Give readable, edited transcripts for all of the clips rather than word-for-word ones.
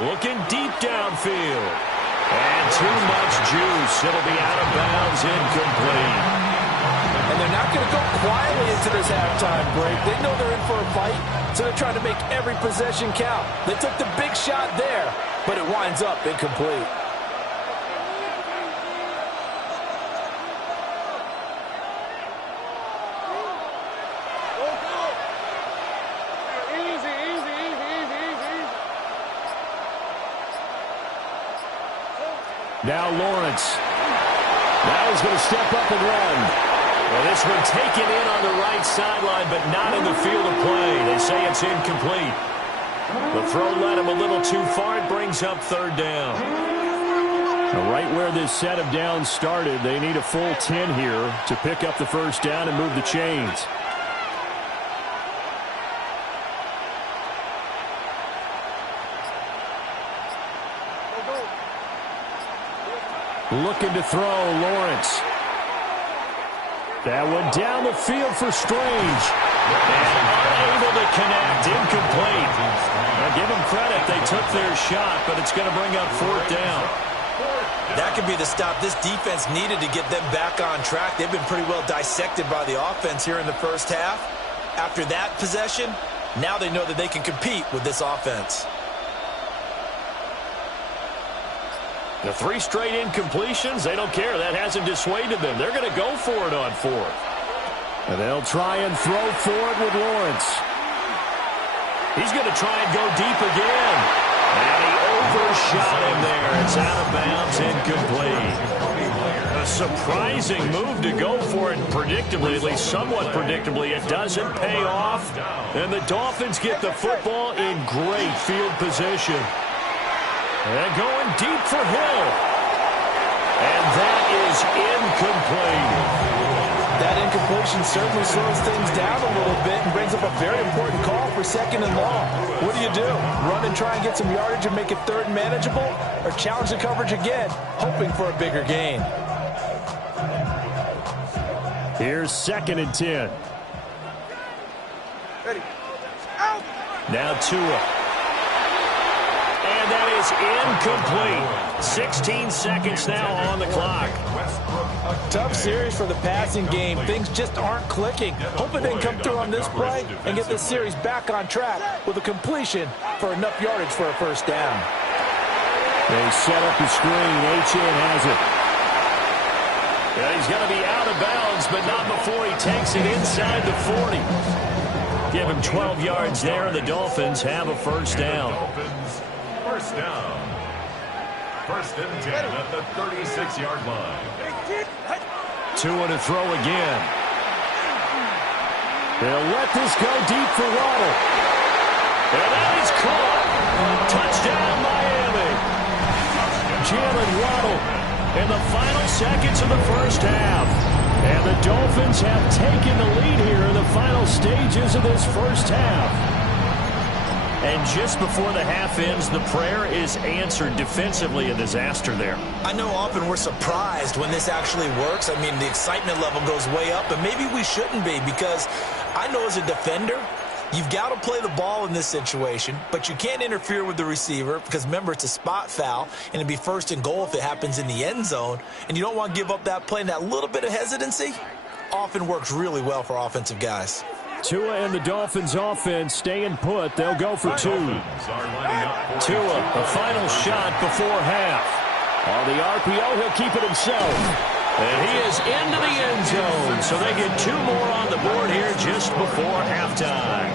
Looking deep downfield. And too much juice. It'll be out of bounds, incomplete. And they're not going to go quietly into this halftime break. They know they're in for a fight, so they're trying to make every possession count. They took the big shot there, but it winds up incomplete. Now Lawrence. Now he's going to step up and run. Well, this one taken in on the right sideline, but not in the field of play. They say it's incomplete. The throw led him a little too far. It brings up third down. Right where this set of downs started, they need a full 10 here to pick up the first down and move the chains. Looking to throw, Lawrence. That one down the field for Strange. And unable to connect, incomplete. Now give them credit, they took their shot, but it's going to bring up fourth down. That could be the stop this defense needed to get them back on track. They've been pretty well dissected by the offense here in the first half. After that possession, now they know that they can compete with this offense. The 3 straight incompletions, they don't care. That hasn't dissuaded them. They're going to go for it on fourth. And they'll try and throw for it with Lawrence. He's going to try and go deep again. And he overshot him there. It's out of bounds, incomplete. A surprising move to go for it predictably, at least somewhat predictably. It doesn't pay off. And the Dolphins get the football in great field position. And going deep for Hill. And that is incomplete. That incompletion certainly slows things down a little bit and brings up a very important call for second and long. What do? Run and try and get some yardage and make it third and manageable? Or challenge the coverage again, hoping for a bigger gain? Here's second and 10. Ready. Now Tua. And that is incomplete. 16 seconds now on the clock. Tough series for the passing game. Things just aren't clicking. Hoping they can come through on this play and get this series back on track with a completion for enough yardage for a first down. They set up the screen. Ncaa has it. Yeah, he's going to be out of bounds, but not before he takes it inside the 40. Give him 12 yards there, and the Dolphins have a first down. First down. First and 10 at the 36-yard line. Tua to throw again. They'll let this go deep for Waddle. And that is caught. Touchdown, Miami. Jalen Waddle in the final seconds of the first half. And the Dolphins have taken the lead here in the final stages of this first half. And just before the half ends, the prayer is answered. Defensively, a disaster there. I know often we're surprised when this actually works. I mean, the excitement level goes way up, and maybe we shouldn't be, because I know as a defender, you've got to play the ball in this situation, but you can't interfere with the receiver because, remember, it's a spot foul, and it'd be first and goal if it happens in the end zone, and you don't want to give up that play, and that little bit of hesitancy often works really well for offensive guys. Tua and the Dolphins offense staying put. They'll go for 2. Tua, a final shot before half. On the RPO, he'll keep it himself. And he is into the end zone. So they get 2 more on the board here just before halftime.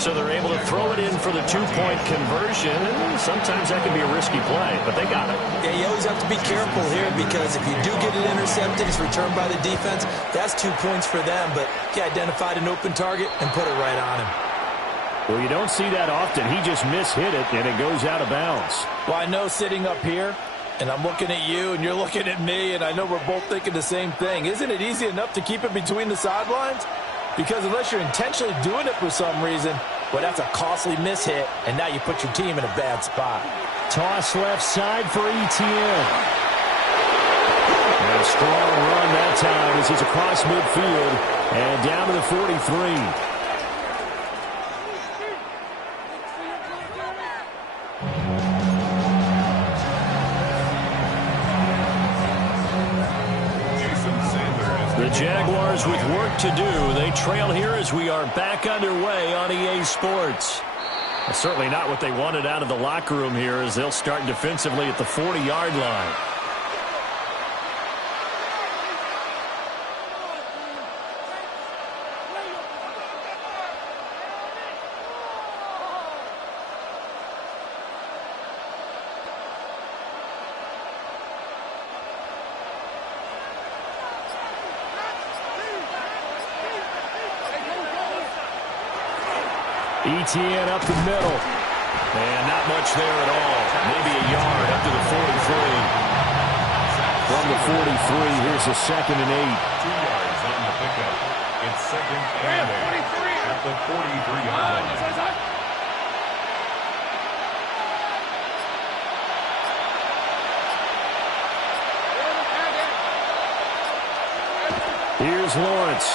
So they're able to throw it in for the 2-point conversion. And sometimes that can be a risky play, but they got it. Yeah, you always have to be careful here, because if you do get it intercepted, it's returned by the defense. That's 2 points for them, but he identified an open target and put it right on him. Well, you don't see that often. He just mishit it, and it goes out of bounds. Well, I know sitting up here, and I'm looking at you, and you're looking at me, and I know we're both thinking the same thing. Isn't it easy enough to keep it between the sidelines? Because unless you're intentionally doing it for some reason, well, that's a costly mishit, and now you put your team in a bad spot. Toss left side for Etienne. And a strong run that time as he's across midfield and down to the 43. The Jaguars with work to do. They trail here as we are back underway on EA Sports. Certainly not what they wanted out of the locker room here as they'll start defensively at the 40-yard line. Ncaa up the middle. And not much there at all. Maybe a yard up to the 43. From the 43, here's a 2nd and 8. 2 yards on the pickup. It's 2nd and 8 at the 43-yard line. Here's Lawrence.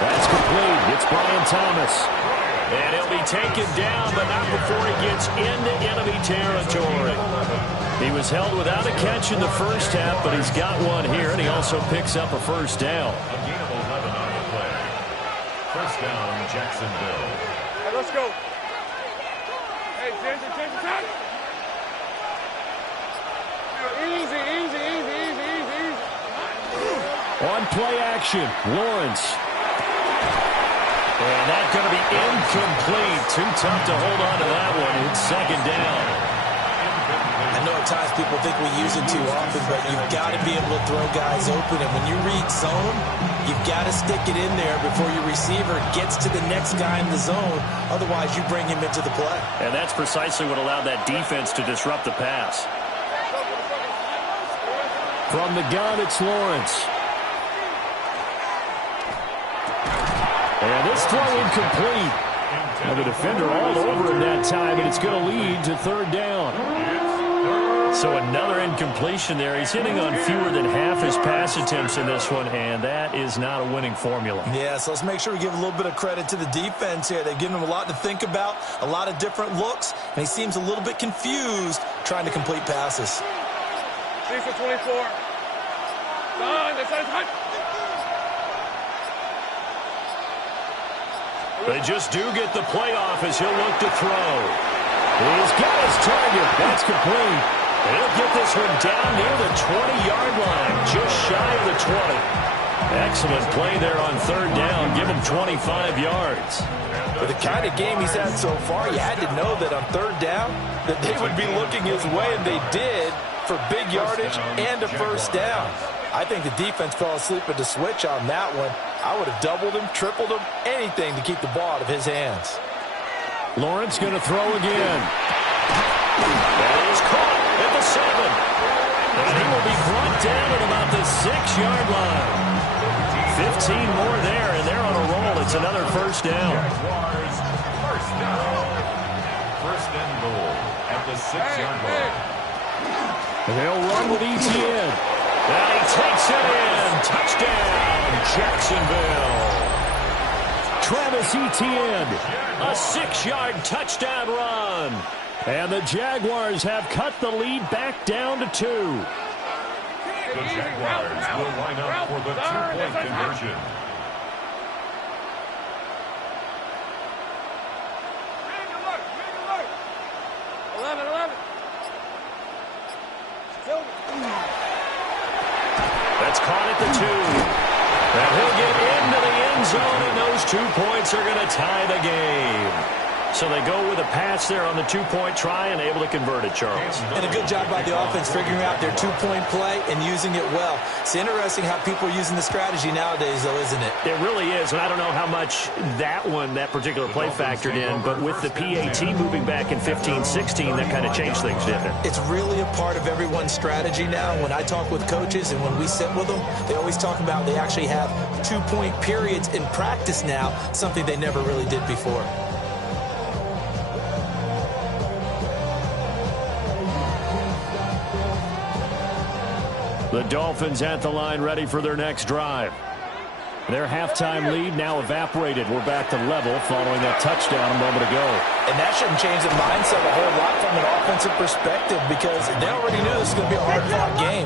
That's complete. It's Brian Thomas. And he'll be taken down, but not before he gets into enemy territory. He was held without a catch in the first half, but he's got one here, and he also picks up a first down. A gain of 11 on the play. First down, Jacksonville. Hey, let's go. Hey, change the time. Easy. On play action, Lawrence. And that's going to be incomplete. Too tough to hold on to that one. It's 2nd down. I know at times people think we use it too often, but you've got to be able to throw guys open. And when you read zone, you've got to stick it in there before your receiver gets to the next guy in the zone. Otherwise, you bring him into the play. And that's precisely what allowed that defense to disrupt the pass. From the gun, it's Lawrence. And this throw incomplete. And the defender all over him that time, and it's going to lead to 3rd down. So another incompletion there. He's hitting on fewer than half his pass attempts in this one, and that is not a winning formula. Yeah, so let's make sure we give a little bit of credit to the defense here. They've given him a lot to think about, a lot of different looks, and he seems a little bit confused trying to complete passes. Season 24. Done. That's hot. They just do get the playoff as he'll look to throw. He's got his target. That's complete. And he'll get this one down near the 20-yard line, just shy of the 20. Excellent play there on 3rd down. Give him 25 yards. With the kind of game he's had so far, you had to know that on 3rd down that they would be looking his way, and they did, for big yardage and a first down. I think the defense fell asleep at the switch on that one. I would have doubled him, tripled him, anything to keep the ball out of his hands. Lawrence going to throw again. That is caught at the 7. And he will be brought down at about the 6-yard line. 15 more there, and they're on a roll. It's another first down. Jaguars, first down. First and goal at the 6-yard line. And they'll run with Etienne. And he takes it in. Touchdown, Jacksonville. Travis Etienne. A 6-yard touchdown run. And the Jaguars have cut the lead back down to 2. The Jaguars will line up for the 2-point conversion. That's caught at the 2. And he'll get into the end zone, and those 2 points are going to tie the game. So they go with a pass there on the 2-point try and able to convert it, Charles. And a good job by the offense figuring out their 2-point play and using it well. It's interesting how people are using the strategy nowadays, though, isn't it? It really is, and I don't know how much that particular play factored in, but with the PAT moving back in 15-16, that kind of changed things, didn't it? It's really a part of everyone's strategy now. When I talk with coaches and when we sit with them, they always talk about they actually have 2-point periods in practice now, something they never really did before. The Dolphins at the line ready for their next drive. Their halftime lead now evaporated. We're back to level following that touchdown a moment ago. And that shouldn't change the mindset a whole lot from an offensive perspective because they already knew this was going to be a hard-fought game.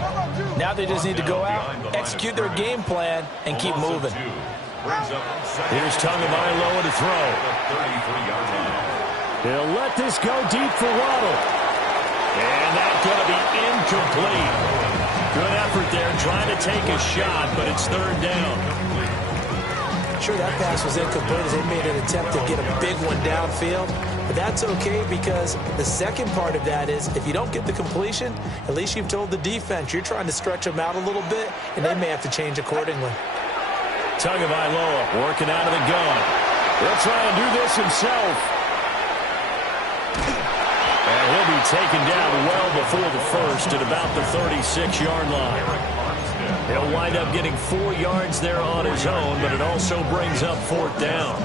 Now they just need to go out, execute their game plan, and keep moving. Here's Tagovailoa to throw. He'll let this go deep for Waddle. And that's going to be incomplete. Good effort there trying to take a shot, but it's third down. Sure, that pass was incomplete as they made an attempt to get a big one downfield. But that's okay because the second part of that is if you don't get the completion, at least you've told the defense you're trying to stretch them out a little bit, and they may have to change accordingly. Tagovailoa working out of the gun. He'll try and do this himself. And he'll be taken down well before the first at about the 36-yard line. He'll wind up getting 4 yards there on his own, but it also brings up fourth down.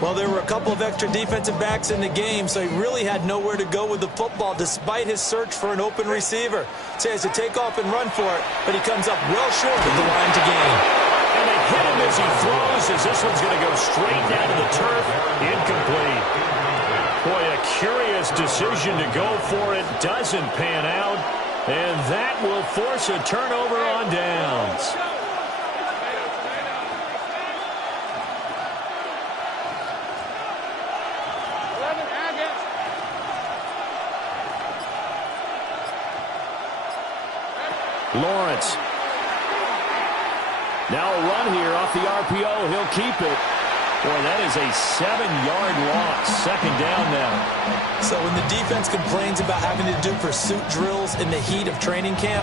Well, there were a couple of extra defensive backs in the game, so he really had nowhere to go with the football despite his search for an open receiver. So he has to take off and run for it, but he comes up well short of the line to gain. And they hit him as he throws, as this one's going to go straight down to the turf. Incomplete. Boy, a curious decision to go for it. Doesn't pan out. And that will force a turnover on downs. Lawrence. Now a run here off the RPO. He'll keep it. Boy, that is a 7-yard loss. Second down now. So when the defense complains about having to do pursuit drills in the heat of training camp,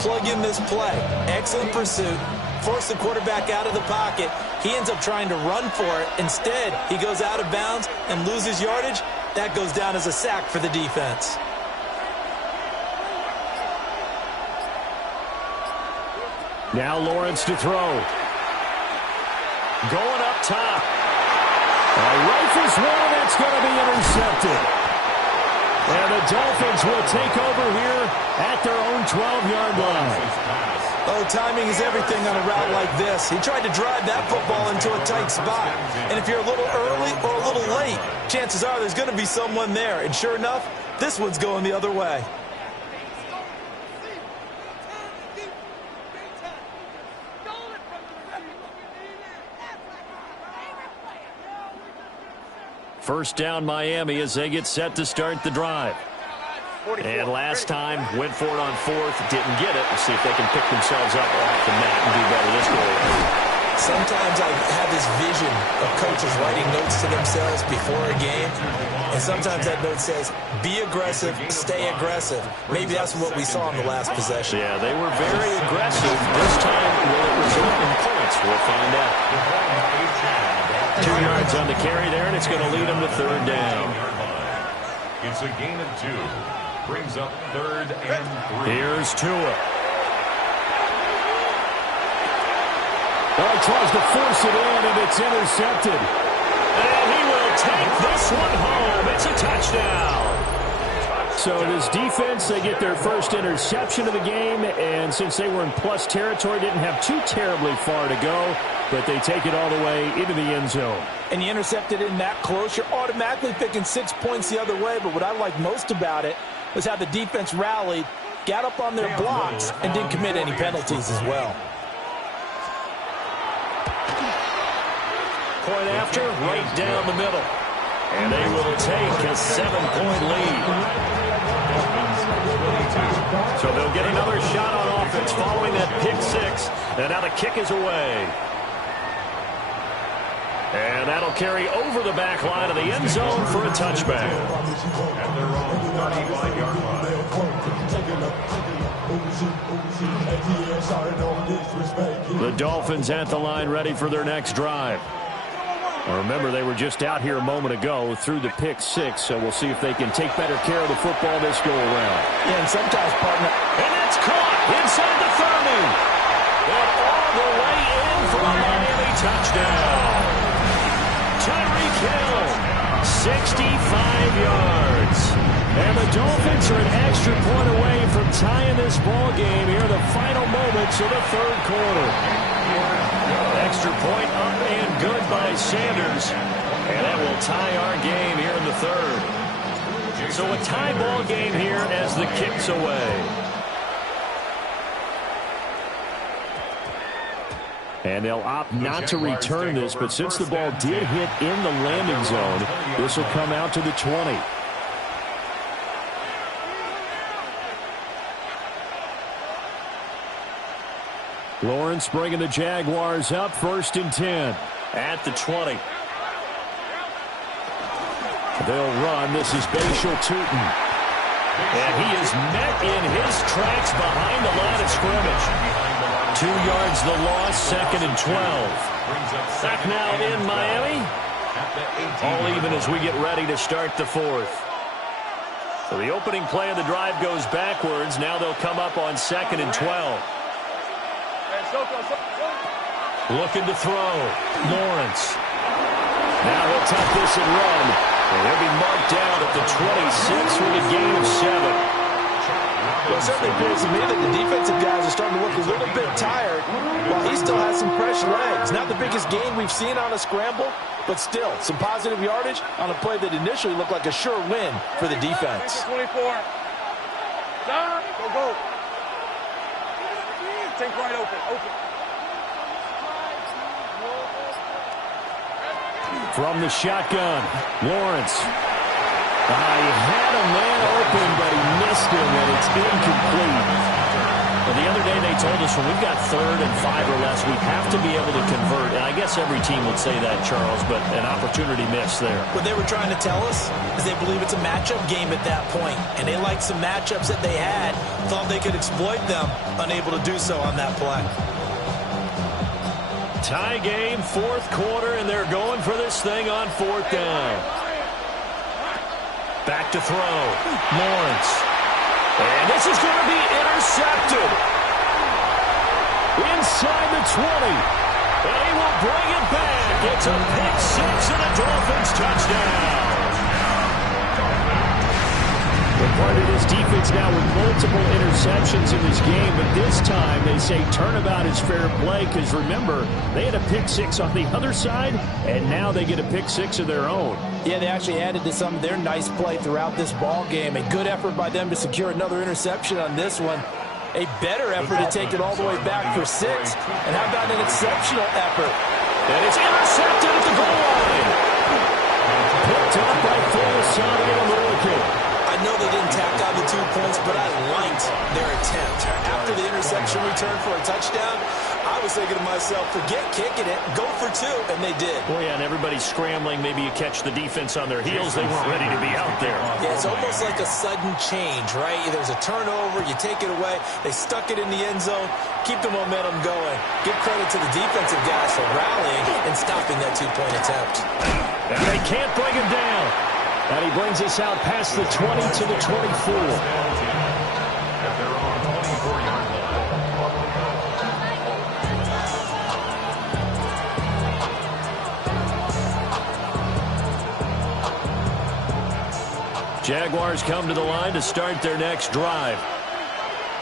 plug in this play. Excellent pursuit. Force the quarterback out of the pocket. He ends up trying to run for it. Instead, he goes out of bounds and loses yardage. That goes down as a sack for the defense. Now Lawrence to throw. Going up top. Rifles one, that's going to be intercepted. And the Dolphins will take over here at their own 12-yard line. Oh, timing is everything on a route like this. He tried to drive that football into a tight spot. And if you're a little early or a little late, chances are there's going to be someone there. And sure enough, this one's going the other way. First down Miami as they get set to start the drive. And last time went for it on fourth, didn't get it. We'll see if they can pick themselves up off the mat and do better this goal. Sometimes I have this vision of coaches writing notes to themselves before a game. And sometimes that note says, be aggressive, stay aggressive. Maybe that's what we saw in the last possession. Yeah, they were very aggressive. This time, will it result in points? We'll find out. 2 yards on the carry there, and it's going to lead them to third down. It's a gain of 2. Brings up 3rd and 3. Here's Tua. Tries to force it in, and it's intercepted. And he will take this one home. It's a touchdown. So this defense, they get their first interception of the game, and since they were in plus territory, didn't have too terribly far to go, but they take it all the way into the end zone. And you intercepted in that close, you're automatically picking 6 points the other way, but what I like most about it was how the defense rallied, got up on their blocks, and didn't commit any penalties as well. Point after, right down the middle. And they will take a 7-point lead. So they'll get another shot on offense following that pick six. And now the kick is away. And that'll carry over the back line of the end zone for a touchback. At their own 35-yard line. The Dolphins at the line ready for their next drive. Remember, they were just out here a moment ago through the pick six, so we'll see if they can take better care of the football this go-around. Yeah, and sometimes, partner. And it's caught inside the 30. And all the way in for a Miami touchdown. Tyreek Hill, 65 yards. And the Dolphins are an extra point away from tying this ball game here in the final moments of the third quarter. extra point up and good by Sanders. And that will tie our game here in the third. So a tie ball game here as the kick's away. And they'll opt not to return this, but since the ball did hit in the landing zone, this will come out to the 20. Lawrence bringing the Jaguars up, 1st and 10. At the 20. They'll run. This is Bashal Tootin. And he is met in his tracks behind the line of scrimmage. 2 yards the loss, 2nd and 12. Back now in Miami. All even as we get ready to start the 4th. So the opening play of the drive goes backwards. Now they'll come up on 2nd and 12. Looking to throw. Lawrence. Now he'll tuck this and run. And he'll be marked down at the 26 with a gain of 7. Well, it certainly appears to me that the defensive guys are starting to look a little bit tired while he still has some fresh legs. Not the biggest gain we've seen on a scramble, but still some positive yardage on a play that initially looked like a sure win for the defense. 24. Stop. Go. Take right open. From the shotgun, Lawrence. He had a man open, but he missed him, and it's incomplete. Well, the other day they told us when we've got 3rd and 5 or less, we have to be able to convert. And I guess every team would say that, Charles, but an opportunity missed there. What they were trying to tell us is they believe it's a matchup game at that point, and they liked some matchups that they had, thought they could exploit them, unable to do so on that play. Tie game, 4th quarter, and they're going for this thing on 4th down. Back to throw. Lawrence. And this is going to be intercepted. Inside the 20. And he will bring it back. It's a pick 6 and a Dolphins touchdown. But part of this defense now with multiple interceptions in this game, but this time they say turnabout is fair play because remember, they had a pick 6 on the other side, and now they get a pick 6 of their own. Yeah, they actually added to some of their nice play throughout this ball game. A good effort by them to secure another interception on this one. A better effort to take it all the way back for 6. And how about an exceptional effort? And it's intercepted at the goal line. Picked up by Folasani and Lurkin. I know they didn't tack on the 2 points, but I liked their attempt. After the interception return for a touchdown, I was thinking to myself, forget kicking it, go for 2, and they did. Oh, yeah, and everybody's scrambling. Maybe you catch the defense on their heels. They weren't ready to be out there. Yeah, it's almost like a sudden change, right? There's a turnover, you take it away, they stuck it in the end zone, keep the momentum going. Give credit to the defensive guys for rallying and stopping that 2-point attempt. And they can't bring him down. And he brings us out past the 20 to the 24. Jaguars come to the line to start their next drive.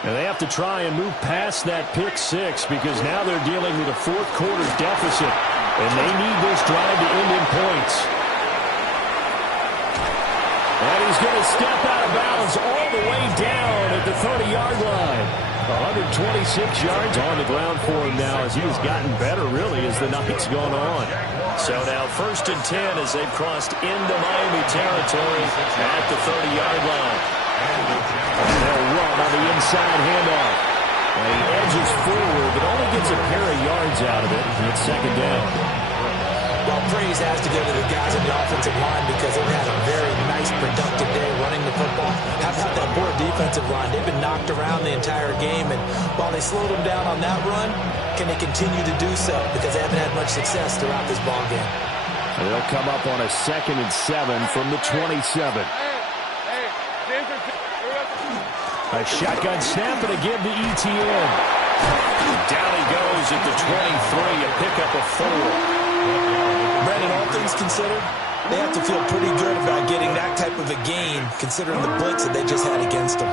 And they have to try and move past that pick 6 because now they're dealing with a 4th quarter deficit. And they need this drive to end in points. And he's going to step out of bounds all the way down at the 30-yard line. 126 yards on the ground for him now as he has gotten better, really, as the night's gone on. So now 1st and 10 as they've crossed into Miami territory at the 30-yard line. And they'll run on the inside handoff. And he edges forward, but only gets a pair of yards out of it. And it's 2nd down. Well, praise has to go to the guys in the offensive line because they've had a very nice, productive day running the football. How about that poor defensive line? They've been knocked around the entire game, and while they slowed them down on that run, can they continue to do so? Because they haven't had much success throughout this ball game. And they'll come up on a 2nd and 7 from the 27. A shotgun snap and a give to ETN. Down he goes at the 23, a pickup of 4. Brandon, all things considered, they have to feel pretty good about getting that type of a gain, considering the blitz that they just had against them.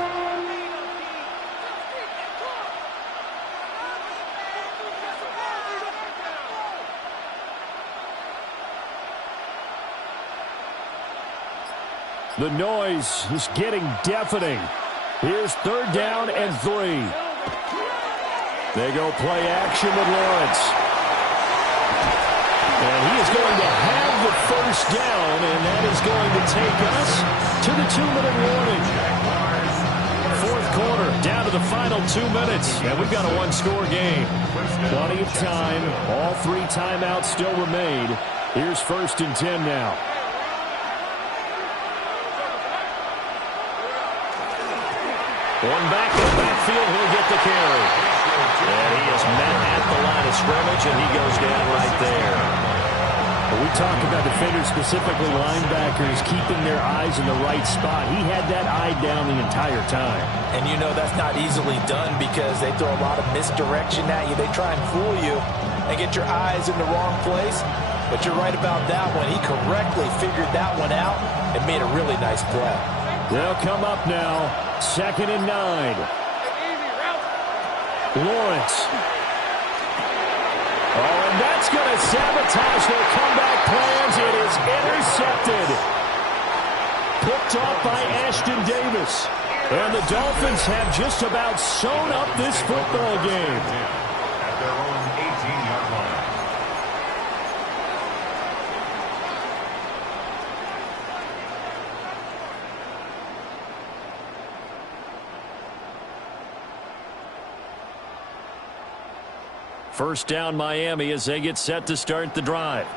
The noise is getting deafening. Here's 3rd down and 3. They go play action with Lawrence. And he is going to have the 1st down, and that is going to take us to the 2-minute warning. 4th quarter, down to the final 2 minutes, and we've got a 1-score game. Plenty of time. All 3 timeouts still remain. Here's 1st and 10 now. One back in the backfield, he'll get the carry. And he is met at the line of scrimmage, and he goes down right there. When we talk about defenders, specifically linebackers, keeping their eyes in the right spot, he had that eye down the entire time. And you know that's not easily done because they throw a lot of misdirection at you. They try and fool you and get your eyes in the wrong place. But you're right about that one. He correctly figured that one out and made a really nice play. They'll come up now. 2nd and 9. Lawrence. Oh, and that's going to sabotage their comeback plans. It is intercepted. Picked off by Ashton Davis. And the Dolphins have just about sewn up this football game. At their own 18-yard line. First down Miami as they get set to start the drive.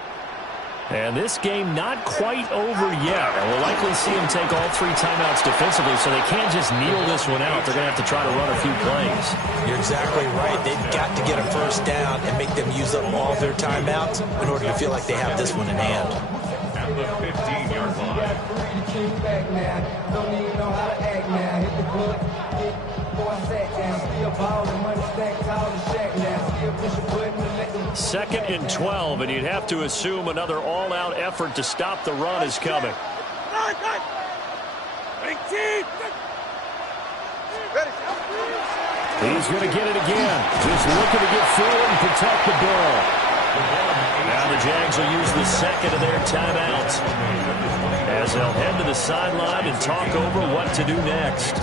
And this game not quite over yet. And we'll likely see them take all 3 timeouts defensively, so they can't just kneel this one out. They're going to have to try to run a few plays. You're exactly right. They've got to get a 1st down and make them use up all their timeouts in order to feel like they have this one in hand. At the 15-yard line. Second and 12, and you'd have to assume another all-out effort to stop the run is coming. He's going to get it again. Just looking to get forward and protect the ball. Now the Jags will use the 2nd of their timeouts as they'll head to the sideline and talk over what to do next.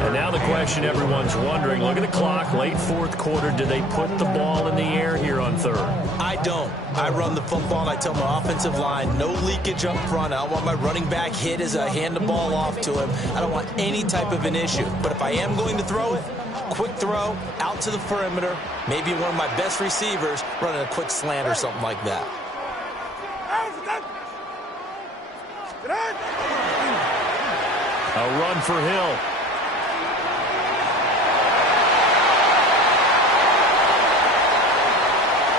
And now the question everyone's wondering, look at the clock, late 4th quarter, do they put the ball in the air here on 3rd? I don't. I run the football and I tell my offensive line, no leakage up front. I don't want my running back hit as I hand the ball off to him. I don't want any type of an issue. But if I am going to throw it, quick throw, out to the perimeter, maybe one of my best receivers running a quick slant or something like that. A run for Hill.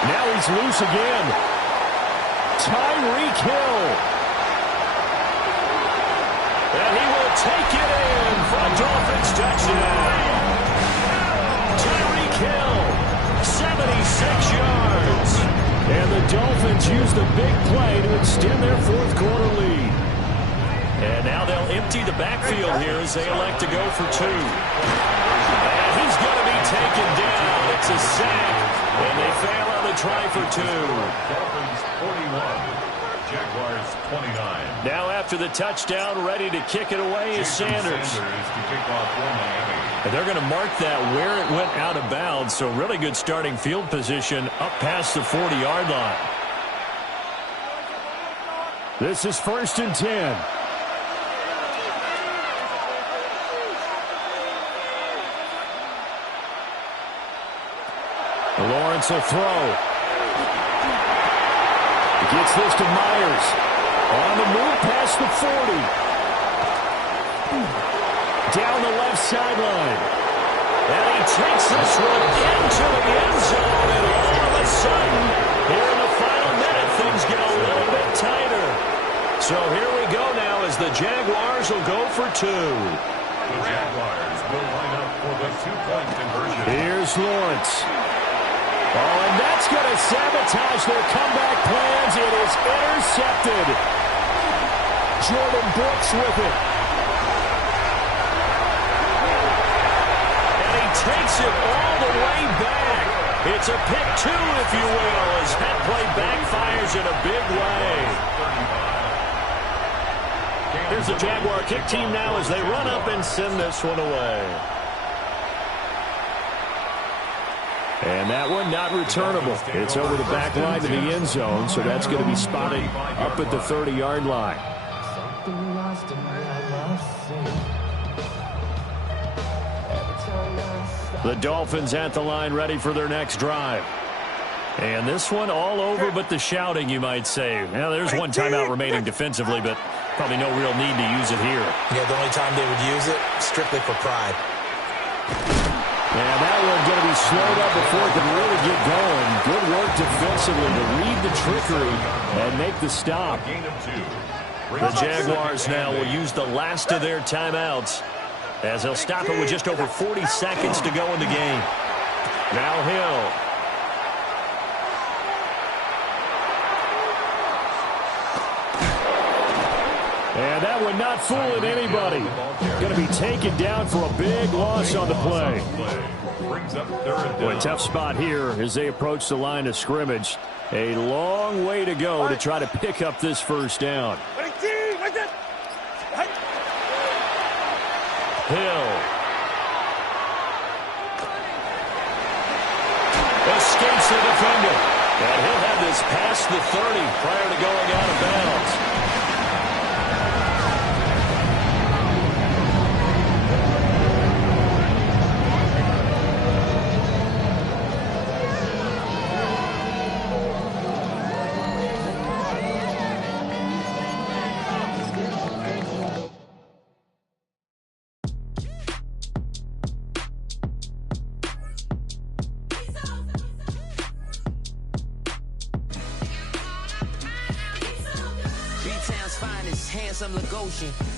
Now he's loose again. Tyreek Hill. And he will take it in for a Dolphins touchdown. Tyreek Hill, 76 yards. And the Dolphins use the big play to extend their 4th quarter lead. And now they'll empty the backfield here as they elect to go for 2. And he's going to be taken down. It's a sack. And they fail on the try for 2. Dolphins 41. Jaguars 29. Now after the touchdown, ready to kick it away is Sanders. To kick off for Miami. And they're going to mark that where it went out of bounds. So really good starting field position up past the 40-yard line. This is 1st and 10. Lawrence will throw. He gets this to Myers. On the move past the 40. Down the left sideline. And he takes this one into the end zone. And all of a sudden, here in the final minute, things get a little bit tighter. So here we go now as the Jaguars will go for 2. The Jaguars will line up for the 2-point conversion. Here's Lawrence. Oh, and that's going to sabotage their comeback plans. It is intercepted. Jordan Brooks with it. And he takes it all the way back. It's a pick 2, if you will, as that play backfires in a big way. Here's the Jaguar kick team now as they run up and send this one away. And that one not returnable. It's over the back line to the end zone, so that's going to be spotted up at the 30-yard line. The Dolphins at the line ready for their next drive. And this one all over but the shouting, you might say. Now, there's one timeout remaining defensively, but probably no real need to use it here. Yeah, the only time they would use it, strictly for pride. And that one's going to be slowed up before it can really get going. Good work defensively to read the trickery and make the stop. The Jaguars now will use the last of their timeouts as they'll stop it with just over 40 seconds to go in the game. Now Hill. And that one not fooling anybody. Going to be taken down for a big loss on the play. Well, a tough spot here as they approach the line of scrimmage. A long way to go to try to pick up this first down. Hill. Escapes the defender. And he'll have this past the 30 prior to going out of bounds.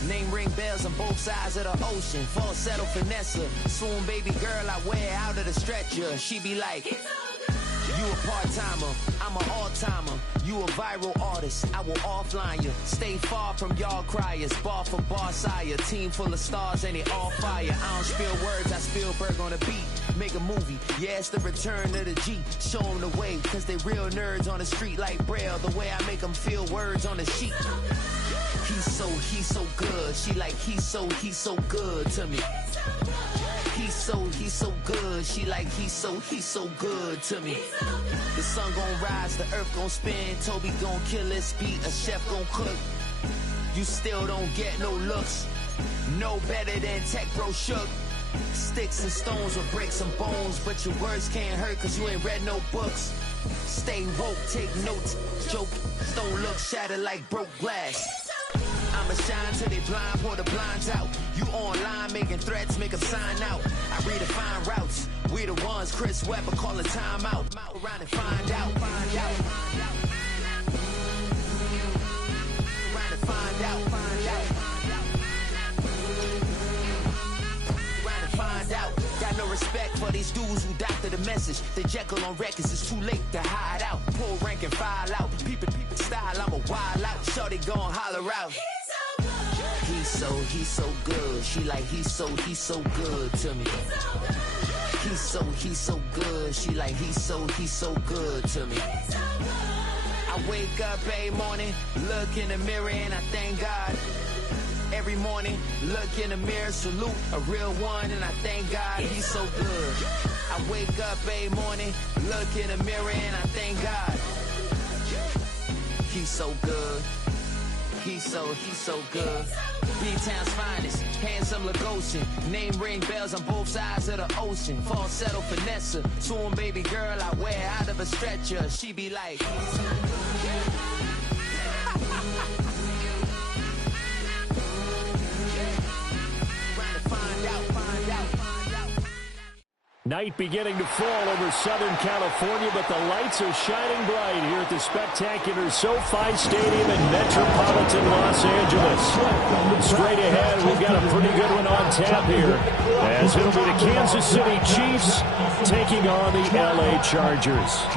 Name ring bells on both sides of the ocean. Falsetto finesse, swoon baby girl I wear out of the stretcher. She be like, you a part-timer, I'm an all-timer. You a viral artist, I will offline you. Stay far from y'all criers, bar for bar sire. Team full of stars and they all fire. I don't spill words, I Spielberg on a beat. Make a movie, yeah, it's the return of the G. Show them the way, cause they real nerds on the street like Braille. The way I make them feel words on the sheet. He's so good. She like, he's so good to me. He's so good. She like, he's so good to me. The sun gon' rise, the earth gon' spin. Toby gon' kill this beat, a chef gon' cook. You still don't get no looks. No better than Tech Bro Shook. Sticks and stones will break some bones, but your words can't hurt cause you ain't read no books. Stay woke, take notes. Joke, don't look shattered like broke glass. I'ma shine till they blind, pour the blinds out. You online making threats, make them sign out. I redefine routes. We the ones Chris Webber call a timeout. Around and find out. Around and find out. Around and find out. Got no respect for these dudes who doctor the message. The Jekyll on records, it's too late to hide out. Pull rank and file out. People style, I'm a wild out. Shorty gon' holler out. He's so good. She like, he's so good to me. He's so good. She like, he's so good to me. I wake up every morning, look in the mirror and I thank God. Every morning, look in the mirror, salute a real one and I thank God he's so good. I wake up every morning, look in the mirror and I thank God. He's so good. He's so good. B-Town's finest, handsome Lagosian. Name ring bells on both sides of the ocean. Falsetto finesse, swoon baby girl I wear out of a stretcher. She be like, Night beginning to fall over Southern California, but the lights are shining bright here at the spectacular SoFi Stadium in metropolitan Los Angeles. Straight ahead, we've got a pretty good one on tap here, as it'll be the Kansas City Chiefs taking on the LA Chargers.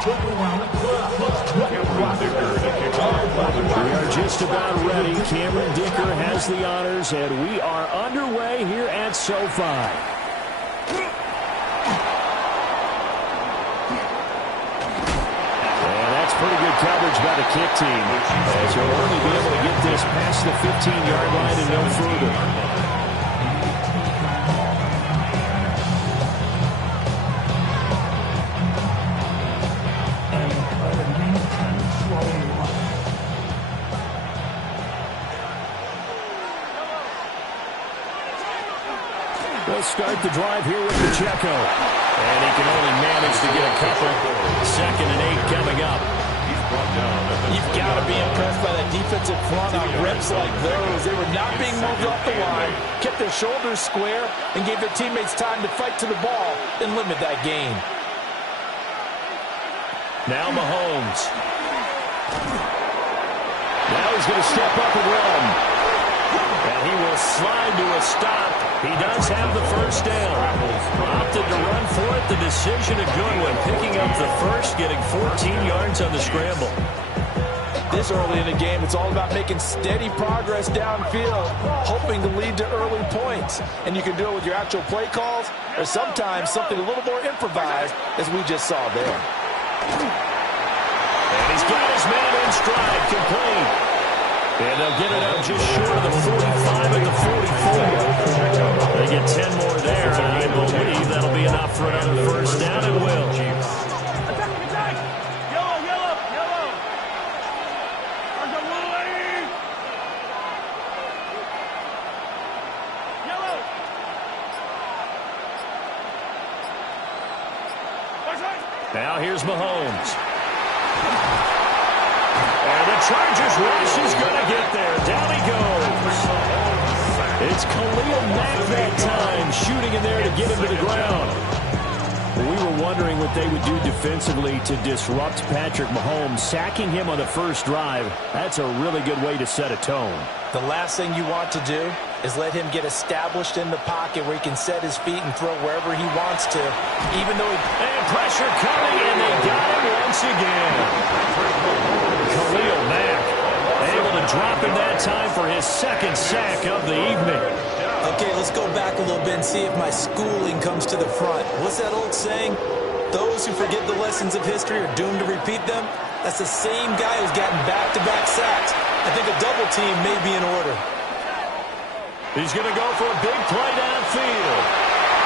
We are just about ready. Cameron Dicker has the honors, and we are underway here at SoFi. Pretty good coverage by the kick team, as you'll only be able to get this past the 15-yard line and no further. They'll start the drive here with Pacheco. And he can only manage to get a couple. 2nd and 8 coming up. You've got to be impressed by that defensive front on reps like those. They were not being moved off the line, kept their shoulders square, and gave their teammates time to fight to the ball and limit that gain. Now Mahomes. Now he's going to step up and run. And he will slide to a stop. He does have the first down. Opted to run for it. The decision a good one. Picking up the first, getting 14 yards on the scramble. This early in the game, it's all about making steady progress downfield, hoping to lead to early points. And you can do it with your actual play calls, or sometimes something a little more improvised, as we just saw there. And he's got his man in stride, complete. And they'll get it up just short of the 45 at the 44. They get 10 more there, and I believe that'll be enough for another first down, and will. Now here's Mahomes. And the Chargers rush is going to get there. Down he goes. It's Khalil Mack that time, shooting in there to get him to the ground. We were wondering what they would do defensively to disrupt Patrick Mahomes. Sacking him on the first drive, that's a really good way to set a tone. The last thing you want to do is let him get established in the pocket where he can set his feet and throw wherever he wants to, even though he... And pressure coming, and they got him once again. Khalil Mack able to drop him that time for his 2nd sack of the evening. Okay, let's go back a little bit and see if my schooling comes to the front. What's that old saying? Those who forget the lessons of history are doomed to repeat them. That's the same guy who's gotten back-to-back sacks. I think a double team may be in order. He's going to go for a big play downfield.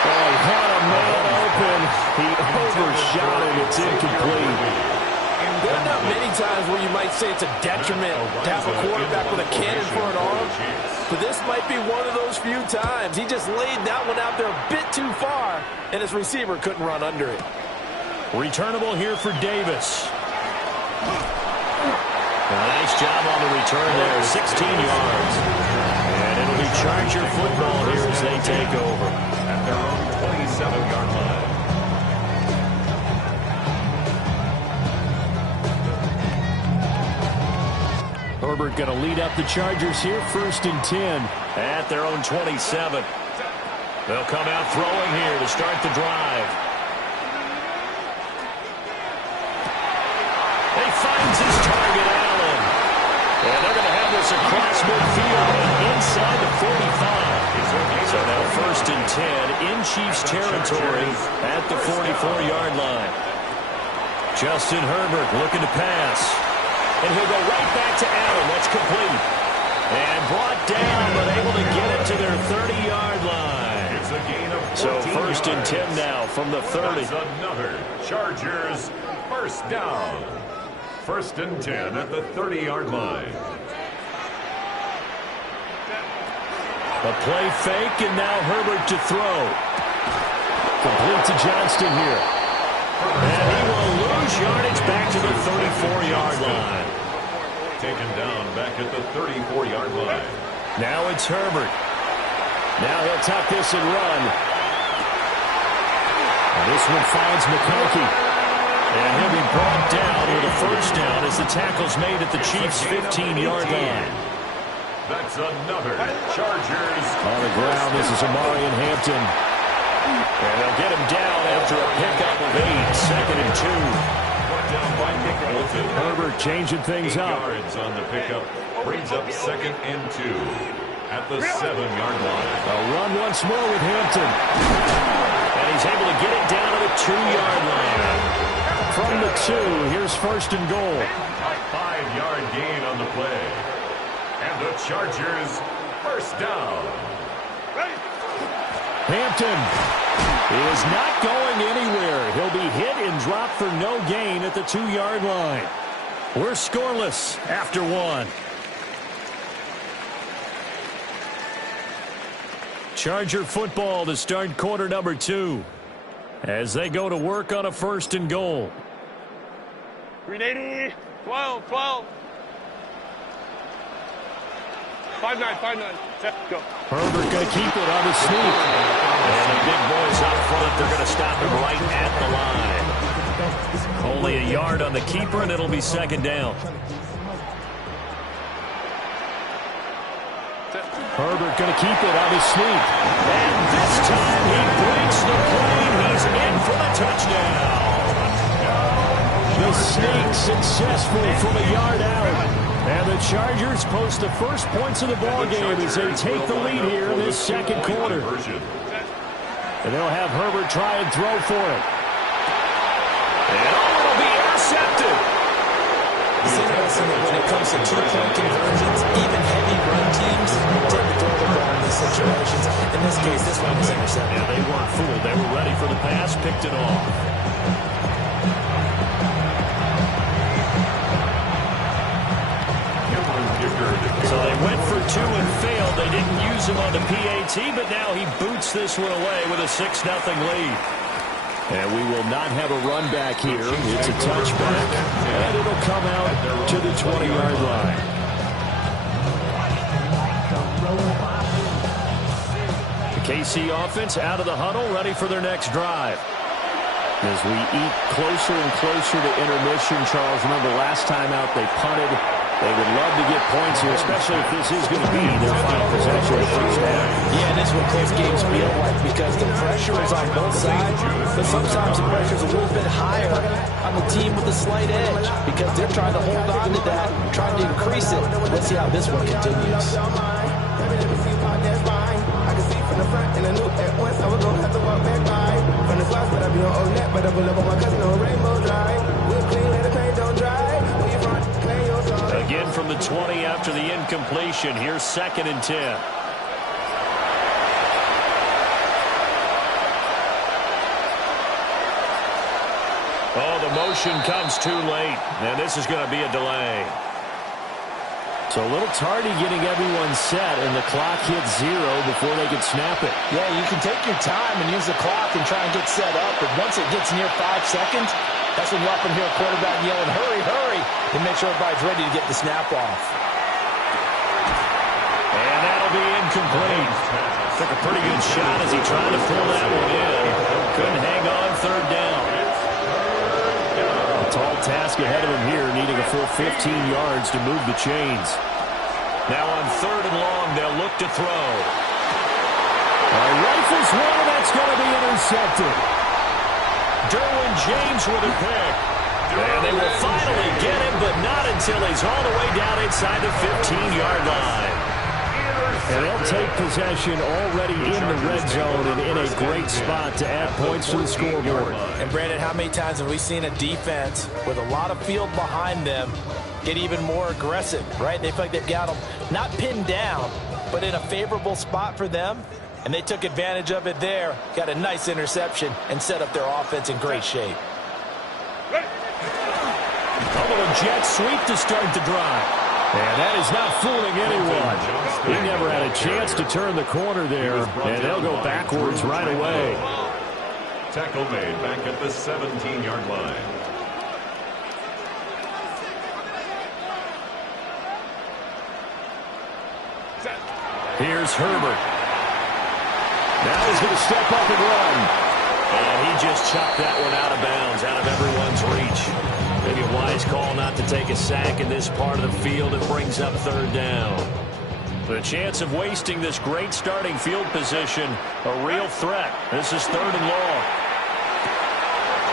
Oh, he had a man open. He overshot him. It's incomplete. There are not many times where you might say it's a detriment to have a quarterback with a cannon for an arm, but this might be one of those few times. He just laid that one out there a bit too far, and his receiver couldn't run under it. Returnable here for Davis. Nice job on the return there, 16 yards. And it'll be Charger football here as they take over. At their own 27-yard line. Herbert going to lead up the Chargers here, 1st and 10 at their own 27. They'll come out throwing here to start the drive. He finds his target, Allen. And they're going to have this across midfield and inside the 45. So now 1st and 10 in Chiefs territory at the 44-yard line. Justin Herbert looking to pass. And he'll go right back to Allen. That's complete. And brought down, but able to get it to their 30-yard line. It's a gain of 14 so 1st and 10 now from the 30. That's another Chargers first down. 1st and 10 at the 30-yard line. A play fake, and now Herbert to throw. Complete to Johnston here. And he will lose yardage back to the 34-yard line. Taken down back at the 34-yard line. Now it's Herbert. Now he'll tuck this and run. And this one finds McConkey. And he'll be brought down with a first down as the tackle's made at the Chiefs' 15-yard line. That's another Chargers. On the ground, this is Amari and Hampton. And they'll get him down after a pickup of 8, 2nd and 2. Down by Nick Bolton. Herbert changing things 8 up. yards on the pickup. Brings up 2nd and 2 at the 7-yard line. A run once more with Hampton. And he's able to get it down to the 2-yard line. from the 2. Here's first and goal. A 5-yard gain on the play. And the Chargers first down. Hampton is not going anywhere. He'll be hit and dropped for no gain at the 2-yard line. We're scoreless after 1. Charger football to start quarter number 2 as they go to work on a first and goal. 380, 12, 12. 5-9, 5-9. Go. Herbert going to keep it on the sneak. And the big boys up front, they're going to stop him right at the line. Only a yard on the keeper, and it'll be second down. Herbert going to keep it on his sneak. And this time he breaks the plane. He's in for the touchdown. The sneak successful from a yard out. And the Chargers post the first points of the ball game as they take the lead here in this second quarter. And they'll have Herbert try and throw for it. And it'll be intercepted. It's interesting that when it comes to two-point conversions, even heavy run teams tend to throw the ball in these situations. In this case, this one was intercepted. Yeah, they weren't fooled. They were ready for the pass, picked it off. So they went for 2 and failed. They didn't use him on the PAT, but now he boots this one away with a 6-0 lead. And we will not have a run back here. It's a touchback, and it'll come out to the 20-yard line. The KC offense out of the huddle, ready for their next drive. As we eat closer and closer to intermission, Charles, remember last time out they punted. They would love to get points here, especially if this is going to be their final possession of the first half. Yeah, and this is what close games feel like because the pressure is on both sides, but sometimes the pressure is a little bit higher on the team with a slight edge because they're trying to hold on to that, trying to increase it. Let's see how this one continues. Again from the 20 after the incompletion. Here's 2nd and 10. Oh, the motion comes too late, and this is going to be a delay. So a little tardy getting everyone set, and the clock hits 0 before they can snap it. Yeah, you can take your time and use the clock and try and get set up, but once it gets near 5 seconds, that's when you often hear a quarterback yelling, hurry, hurry, to make sure everybody's ready to get the snap off. And that'll be incomplete. Took a pretty good shot as he tried to pull that one in. Couldn't hang on, 3rd down. A tall task ahead of him here, needing a full 15 yards to move the chains. Now on 3rd and long, they'll look to throw. Rifles one, that's going to be intercepted. Derwin James with a pick. And they will finally get him, but not until he's all the way down inside the 15-yard line. And they'll take possession already in the red zone and in a great spot to add points to the scoreboard. And Brandon, how many times have we seen a defense with a lot of field behind them get even more aggressive, right? They feel like they've got them not pinned down, but in a favorable spot for them. And they took advantage of it there, got a nice interception, and set up their offense in great shape. A little jet sweep to start the drive. And that is not fooling anyone. He never had a chance to turn the corner there, and they'll go backwards right away. Tackle made back at the 17-yard line. Here's Herbert. Now he's going to step up and run. And he just chucked that one out of bounds, out of everyone's reach. Maybe a wise call not to take a sack in this part of the field. It brings up 3rd down. The chance of wasting this great starting field position, a real threat. This is 3rd and long.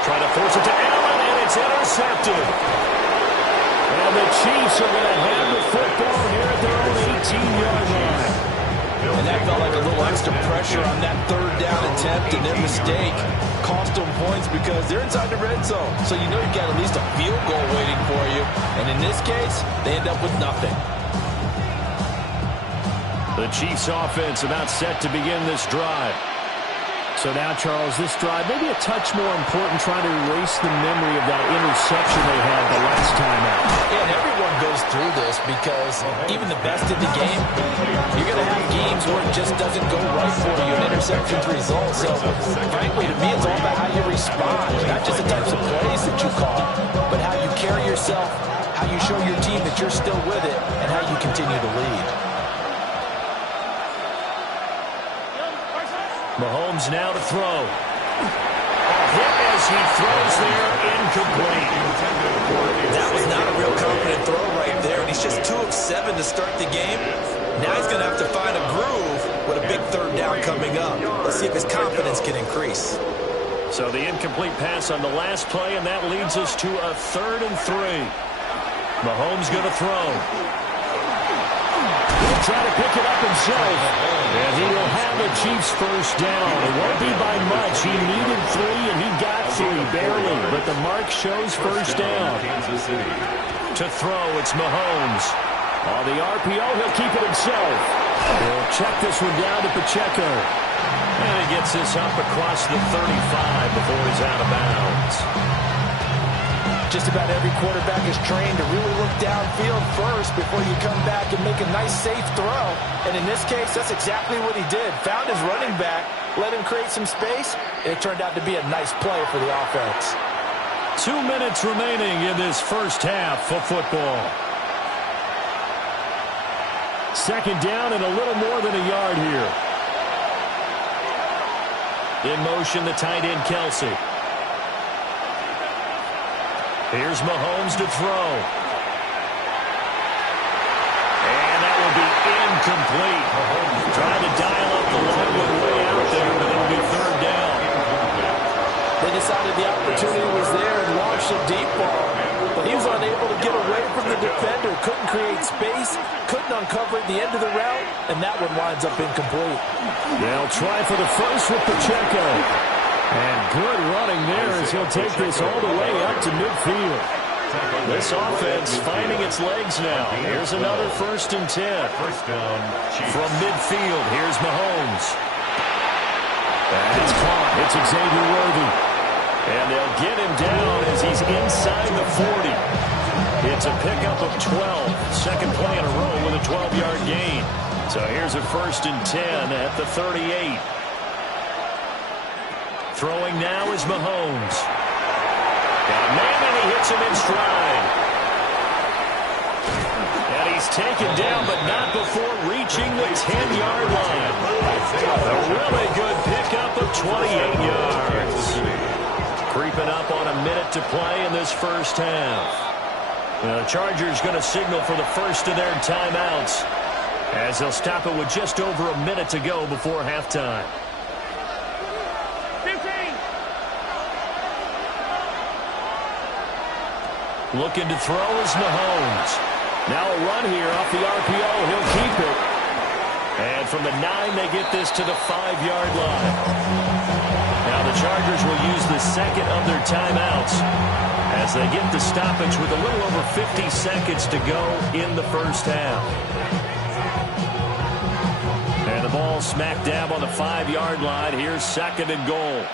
Trying to force it to Allen, and it's intercepted. And the Chiefs are going to have the football here at their own 18-yard line. And that felt like a little extra pressure on that third down attempt, and their mistake cost them points because they're inside the red zone. So you know you've got at least a field goal waiting for you. And in this case, they end up with nothing. The Chiefs offense about set to begin this drive. So now, Charles, this drive maybe a touch more important, trying to erase the memory of that interception they had the last time out. Yeah, and everyone goes through this because even the best in the game, you're going to have games where it just doesn't go right for you, and interceptions result. So, frankly, to me, it's all about how you respond, not just the types of plays that you call, but how you carry yourself, how you show your team that you're still with it, and how you continue to lead. Mahomes now to throw. Hit as he throws there, incomplete. That was not a real confident throw right there, and he's just 2 of 7 to start the game. Now he's going to have to find a groove with a big third down coming up. Let's see if his confidence can increase. So the incomplete pass on the last play, and that leads us to a 3rd and 3. Mahomes going to throw. He'll try to pick it up himself. And he will have the Chiefs first down. It won't be by much. He needed 3, and he got 3, barely. But the mark shows first down. To throw, it's Mahomes. On the RPO, he'll keep it himself. He'll check this one down to Pacheco. And he gets this up across the 35 before he's out of bounds. Just about every quarterback is trained to really look downfield first before you come back and make a nice, safe throw. And in this case, that's exactly what he did. Found his running back, let him create some space, and it turned out to be a nice play for the offense. 2 minutes remaining in this first half of football. 2nd down and a little more than a yard here. In motion, the tight end, Kelsey. Here's Mahomes to throw. And that will be incomplete. Trying to dial up the long one way out there, but it'll be 3rd down. They decided the opportunity was there and launched a deep ball. But he was unable to get away from the defender. Couldn't create space. Couldn't uncover at the end of the route. And that one winds up incomplete. They'll try for the first with Pacheco. And good running there as he'll take this all the way up to midfield. This offense finding its legs now. Here's another 1st and 10. From midfield, here's Mahomes. And it's caught. It's Xavier Worthy. And they'll get him down as he's inside the 40. It's a pickup of 12. 2nd play in a row with a 12-yard gain. So here's a 1st and 10 at the 38. Throwing now is Mahomes. Got a man, and he hits him in stride. And he's taken down, but not before reaching the 10-yard line. A really good pickup of 28 yards. Creeping up on a minute to play in this first half. The Chargers going to signal for the first of their timeouts as they'll stop it with just over a minute to go before halftime. Looking to throw is Mahomes. Now a run here off the RPO. He'll keep it. And from the 9, they get this to the 5-yard line. Now the Chargers will use the 2nd of their timeouts as they get the stoppage with a little over 50 seconds to go in the first half. And the ball smack dab on the 5-yard line. Here's 2nd and goal.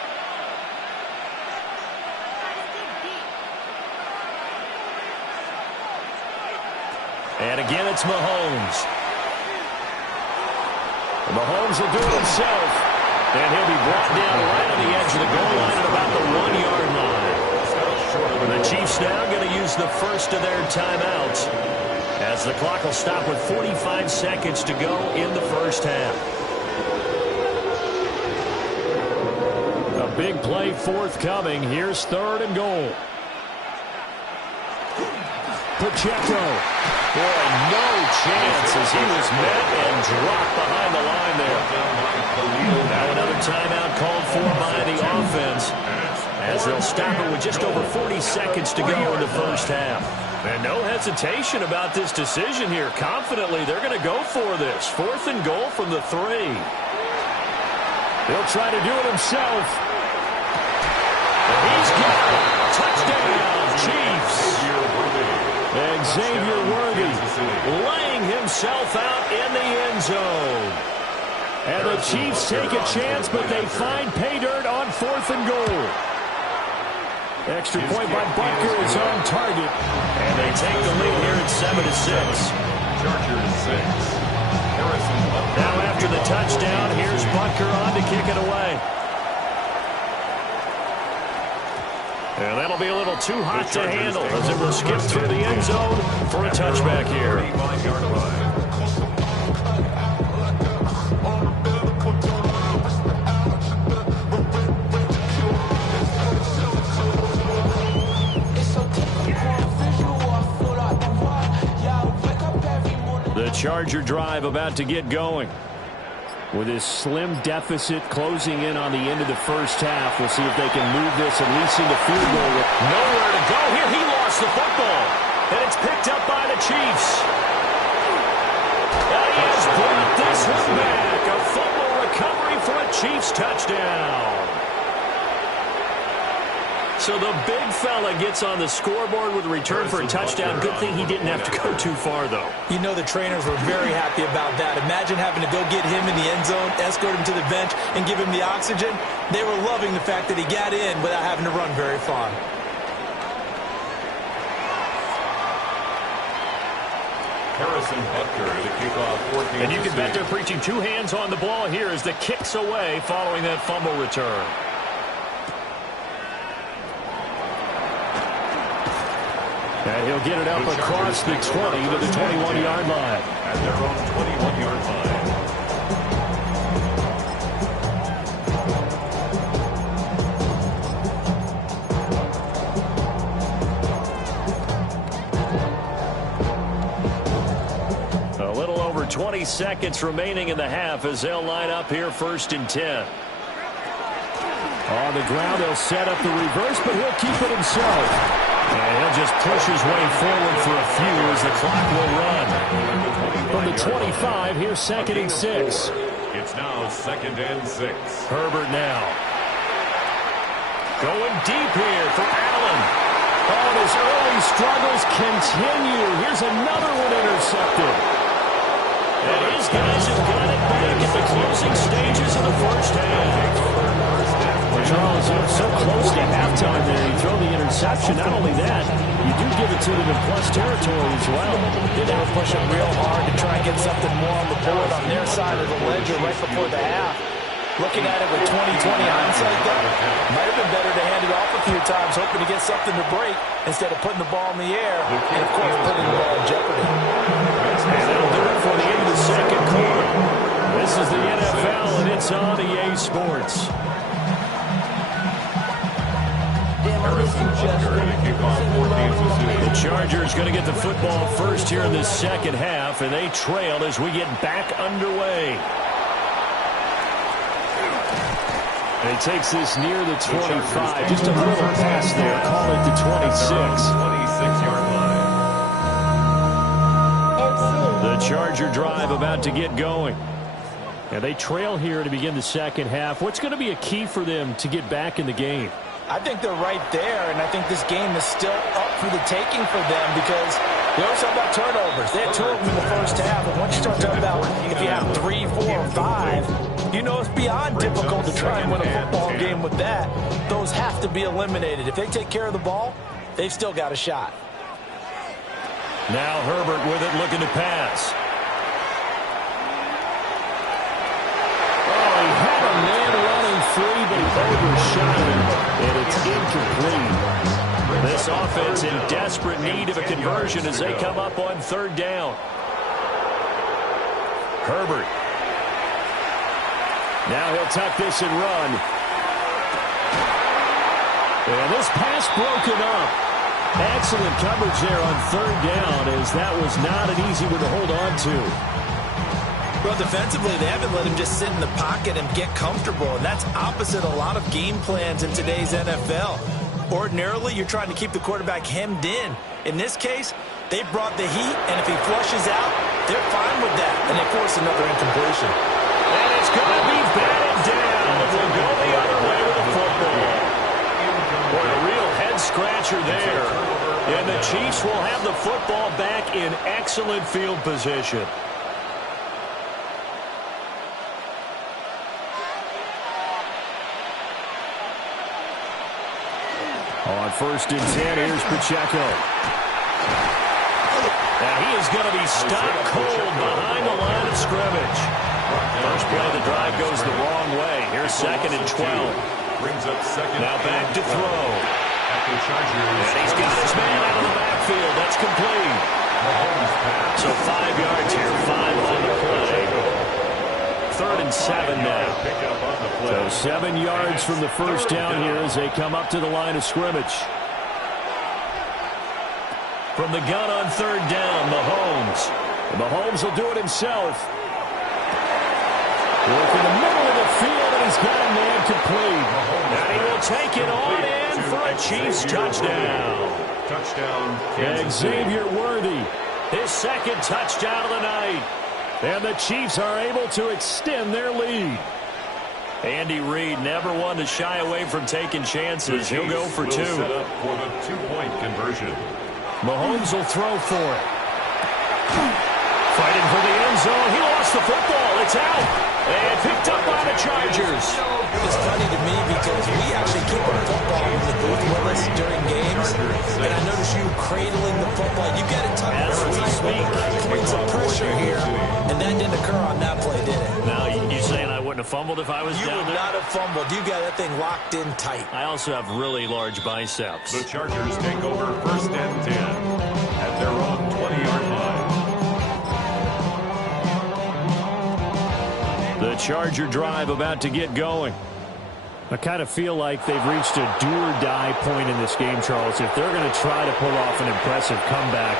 And again, it's Mahomes. Mahomes will do it himself. And he'll be brought down right on the edge of the goal line at about the 1-yard line. The Chiefs now going to use the first of their timeouts as the clock will stop with 45 seconds to go in the first half. A big play forthcoming. Here's 3rd and goal. Pacheco. Boy, no chance as he was met and dropped behind the line there. Now another timeout called for by the offense as they'll stop it with just over 40 seconds to go in the first half. And no hesitation about this decision here. Confidently, they're going to go for this. 4th and goal from the 3. He'll try to do it himself. And he's got it. Touchdown, Chiefs. Xavier Worthy laying himself out in the end zone. And the Chiefs take a chance, but they find pay dirt on 4th and goal. Extra point by Butker is on target. And they take the lead here at 7-6. Chargers 6. Now after the touchdown, here's Butker on to kick it away. And that'll be a little too hot to handle as it will skip through the end zone for a touchback here. 35-yard line. The Charger drive about to get going. With his slim deficit closing in on the end of the first half, we'll see if they can move this at least into field goal. Nowhere to go here. He lost the football. And it's picked up by the Chiefs. And he has brought this one back. A fumble recovery for a Chiefs touchdown. So the big fella gets on the scoreboard with a return for a touchdown. Good thing he didn't have to go too far, though. You know the trainers were very happy about that. Imagine having to go get him in the end zone, escort him to the bench, and give him the oxygen. They were loving the fact that he got in without having to run very far. Harrison Butker to kick off 14. And you can bet they're preaching 2 hands on the ball here as the kick's away following that fumble return. And he'll get it up across the 20 to the 21-yard line. At their own 21-yard line. A little over 20 seconds remaining in the half as they'll line up here 1st and 10. On the ground, they'll set up the reverse, but he'll keep it himself. And he'll just push his way forward for a few as the clock will run. From the 25, here's 2nd and 6. It's now 2nd and 6. Herbert now. Going deep here for Allen. Oh, and his early struggles continue. Here's another one intercepted. And his guys have got it back at the closing stages of the first half. Charles, you're so close to halftime there. You throw the interception. Not only that, you do give it to them in plus territory as well. They were pushing real hard to try and get something more on the board on their side of the ledger right before the half. Looking at it with 20/20 hindsight, though, might have been better to hand it off a few times, hoping to get something to break instead of putting the ball in the air and, of course, putting the ball in jeopardy. And that'll do it for the end of the second quarter. This is the NFL, and it's on EA Sports. The Chargers going to get the football first here in the second half, and they trail as we get back underway. And he takes this near the 25. Just a little pass there. Call it the 26. 26-yard line. The Charger drive about to get going. And they trail here to begin the second half. What's going to be a key for them to get back in the game? I think they're right there, and I think this game is still up for the taking for them because we always talk about turnovers. They had 2 of them in the first half, and once you start talking about if you have 3, 4, or 5, you know it's beyond difficult to try and win a football game with that. Those have to be eliminated. If they take care of the ball, they've still got a shot. Now Herbert with it, looking to pass. Oh, he had a man running free, but he overshot him, and it's incomplete. This offense in desperate need of a conversion as they come up on 3rd down. Herbert. Now he'll tuck this and run. And this pass broken up. Excellent coverage there on 3rd down, as that was not an easy one to hold on to. Well, defensively, they haven't let him just sit in the pocket and get comfortable, and that's opposite a lot of game plans in today's NFL. Ordinarily, you're trying to keep the quarterback hemmed in. In this case, they brought the heat, and if he flushes out, they're fine with that, and they force another incompletion. And it's going to be batted down. It will go the other way with the football. Boy, a real head-scratcher there. And the Chiefs will have the football back in excellent field position. On 1st and 10, here's Pacheco. Now he is going to be stopped cold behind the line of scrimmage. First play of the drive goes the wrong way. Here's 2nd and 12. Brings up second. Now back to throw. At the Chargers. And he's got his man out of the backfield. That's complete. So 5 yards here, 5 on the play. 3rd and 7 now. So 7 yards from the first down here as they come up to the line of scrimmage. From the gun on 3rd down, Mahomes. And Mahomes will do it himself. Work in the middle of the field, and he's got a man complete. And he will take it on in for a Chiefs touchdown. Touchdown. Xavier Worthy. His 2nd touchdown of the night. And the Chiefs are able to extend their lead. Andy Reid never one to shy away from taking chances. He'll go for 2. Set up for the 2-point conversion. Mahomes will throw for it. Fighting for the end zone. He lost the football. It's out. And picked up by the Chargers. It's funny to me because we actually keep our football in the booth with us during games. And I notice you cradling the football. You get it tucked As we speak. putting some pressure here. And that didn't occur on that play, did it? Now, you saying I wouldn't have fumbled if I was You down would there? not have fumbled. You got that thing locked in tight. I also have really large biceps. The Chargers take over 1st and 10 at their own 20-yard line. The Charger drive about to get going. I kind of feel like they've reached a do-or-die point in this game, Charles. If they're going to try to pull off an impressive comeback,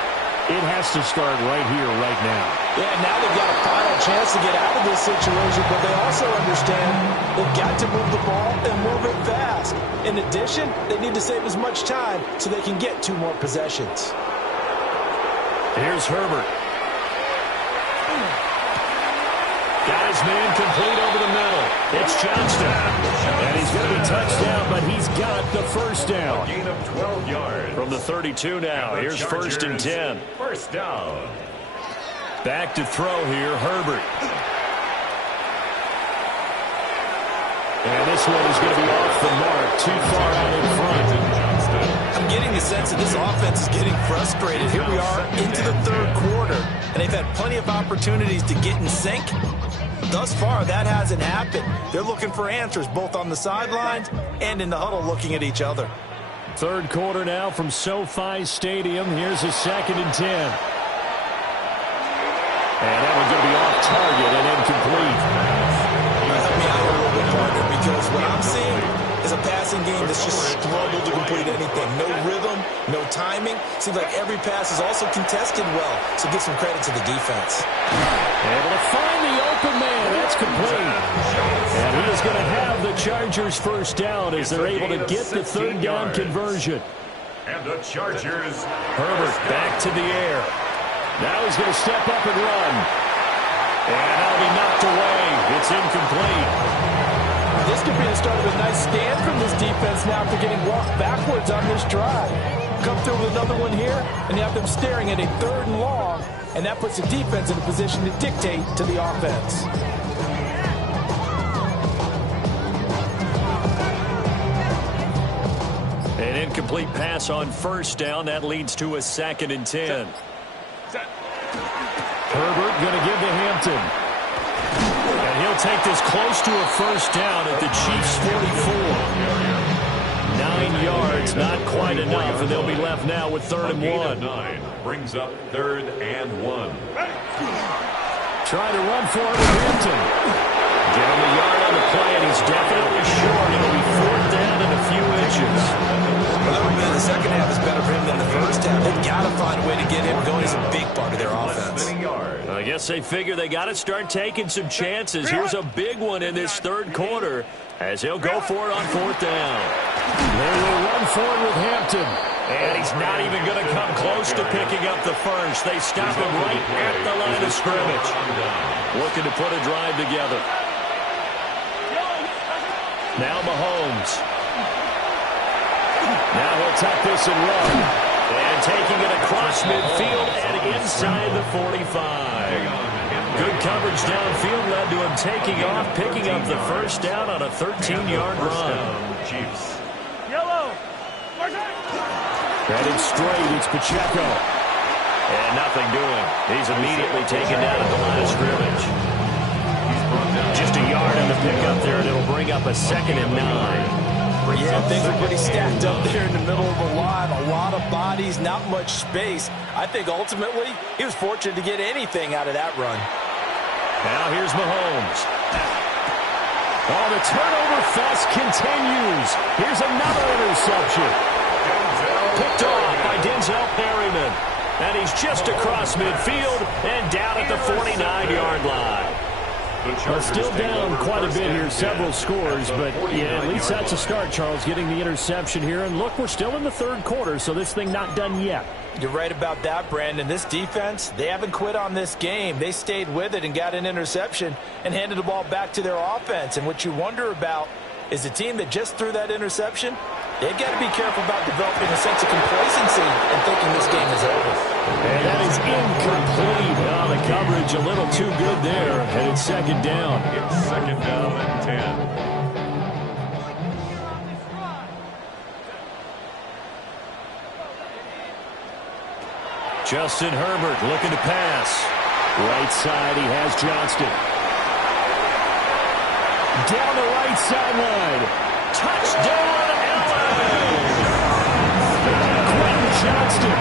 it has to start right here, right now. Yeah, now they've got a final chance to get out of this situation, but they also understand they've got to move the ball and move it fast. In addition, they need to save as much time so they can get 2 more possessions. Here's Herbert. Got his man complete over the middle. It's Johnston. And he's going to be touched down, but he's got the first down. Gain of 12 yards. From the 32 now. Here's Chargers, 1st and 10. First down. Back to throw here, Herbert. And this one is going to be off the mark, too far out in front. I'm getting the sense that this offense is getting frustrated. Here we are into the 3rd quarter, and they've had plenty of opportunities to get in sync. Thus far, that hasn't happened. They're looking for answers both on the sidelines and in the huddle looking at each other. 3rd quarter now from SoFi Stadium. Here's a 2nd and 10. And that one's going to be off target and incomplete. Help me out a little bit, partner, because what I'm seeing is a passing game that's just struggled to complete anything. No rhythm, no timing. Seems like every pass is also contested well, so give some credit to the defense. Able to find the open man. That's complete. And he is going to have the Chargers first down as they're able to get the 3rd down conversion. And the Chargers. Herbert back to the air. Now he's going to step up and run. And that'll be knocked away. It's incomplete. This could be the start of a nice stand from this defense now after getting walked backwards on this drive. Come through with another one here, and you have them staring at a 3rd and long, and that puts the defense in a position to dictate to the offense. An incomplete pass on 1st down. That leads to a 2nd and 10. Herbert going to give to Hampton. And he'll take this close to a 1st down at the Chiefs' 44. 9 yards, not quite enough, and they'll be left now with 3rd and 1. 9 brings up 3rd and 1. Trying to run for it with Hampton. Give him a yard on the play, and he's definitely short. It'll be 4th down in a few inches. Man, the second half is better for him than the first half. They've got to find a way to get him going. He's a big part of their offense. I guess they figure they got to start taking some chances. Here's a big one in this third quarter as he'll go for it on fourth down. They will run for it with Hampton. And he's not even going to come close to picking up the first. They stop him right at the line of scrimmage. Looking to put a drive together. Now Mahomes. Now he'll tuck this and run. And taking it across midfield and inside the 45. Good coverage downfield led to him taking off, picking up the first down on a 13-yard run. Chiefs. Headed straight, it's Pacheco. And nothing doing. He's immediately taken down at the line of scrimmage. Just a yard in the pickup there, and it'll bring up a 2nd and 9. Yeah, things are pretty stacked up there in the middle of the line. A lot of bodies, not much space. I think ultimately he was fortunate to get anything out of that run. Now here's Mahomes. Oh, the turnover fest continues. Here's another interception. Picked off by Denzel Perryman. And he's just across midfield and down at the 49-yard line. Still down quite a bit here, several scores, but yeah, at least that's a start, Charles, getting the interception here. And look, we're still in the third quarter, so this thing not done yet. You're right about that, Brandon. This defense, they haven't quit on this game. They stayed with it and got an interception and handed the ball back to their offense. And what you wonder about is the team that just threw that interception, they've got to be careful about developing a sense of complacency and thinking this game is over. And that is incomplete. Oh, the coverage a little too good there. And it's 2nd down. It's 2nd down and 10. Justin Herbert looking to pass. Right side, he has Johnston. Down the right sideline. Touchdown, Quentin Johnston,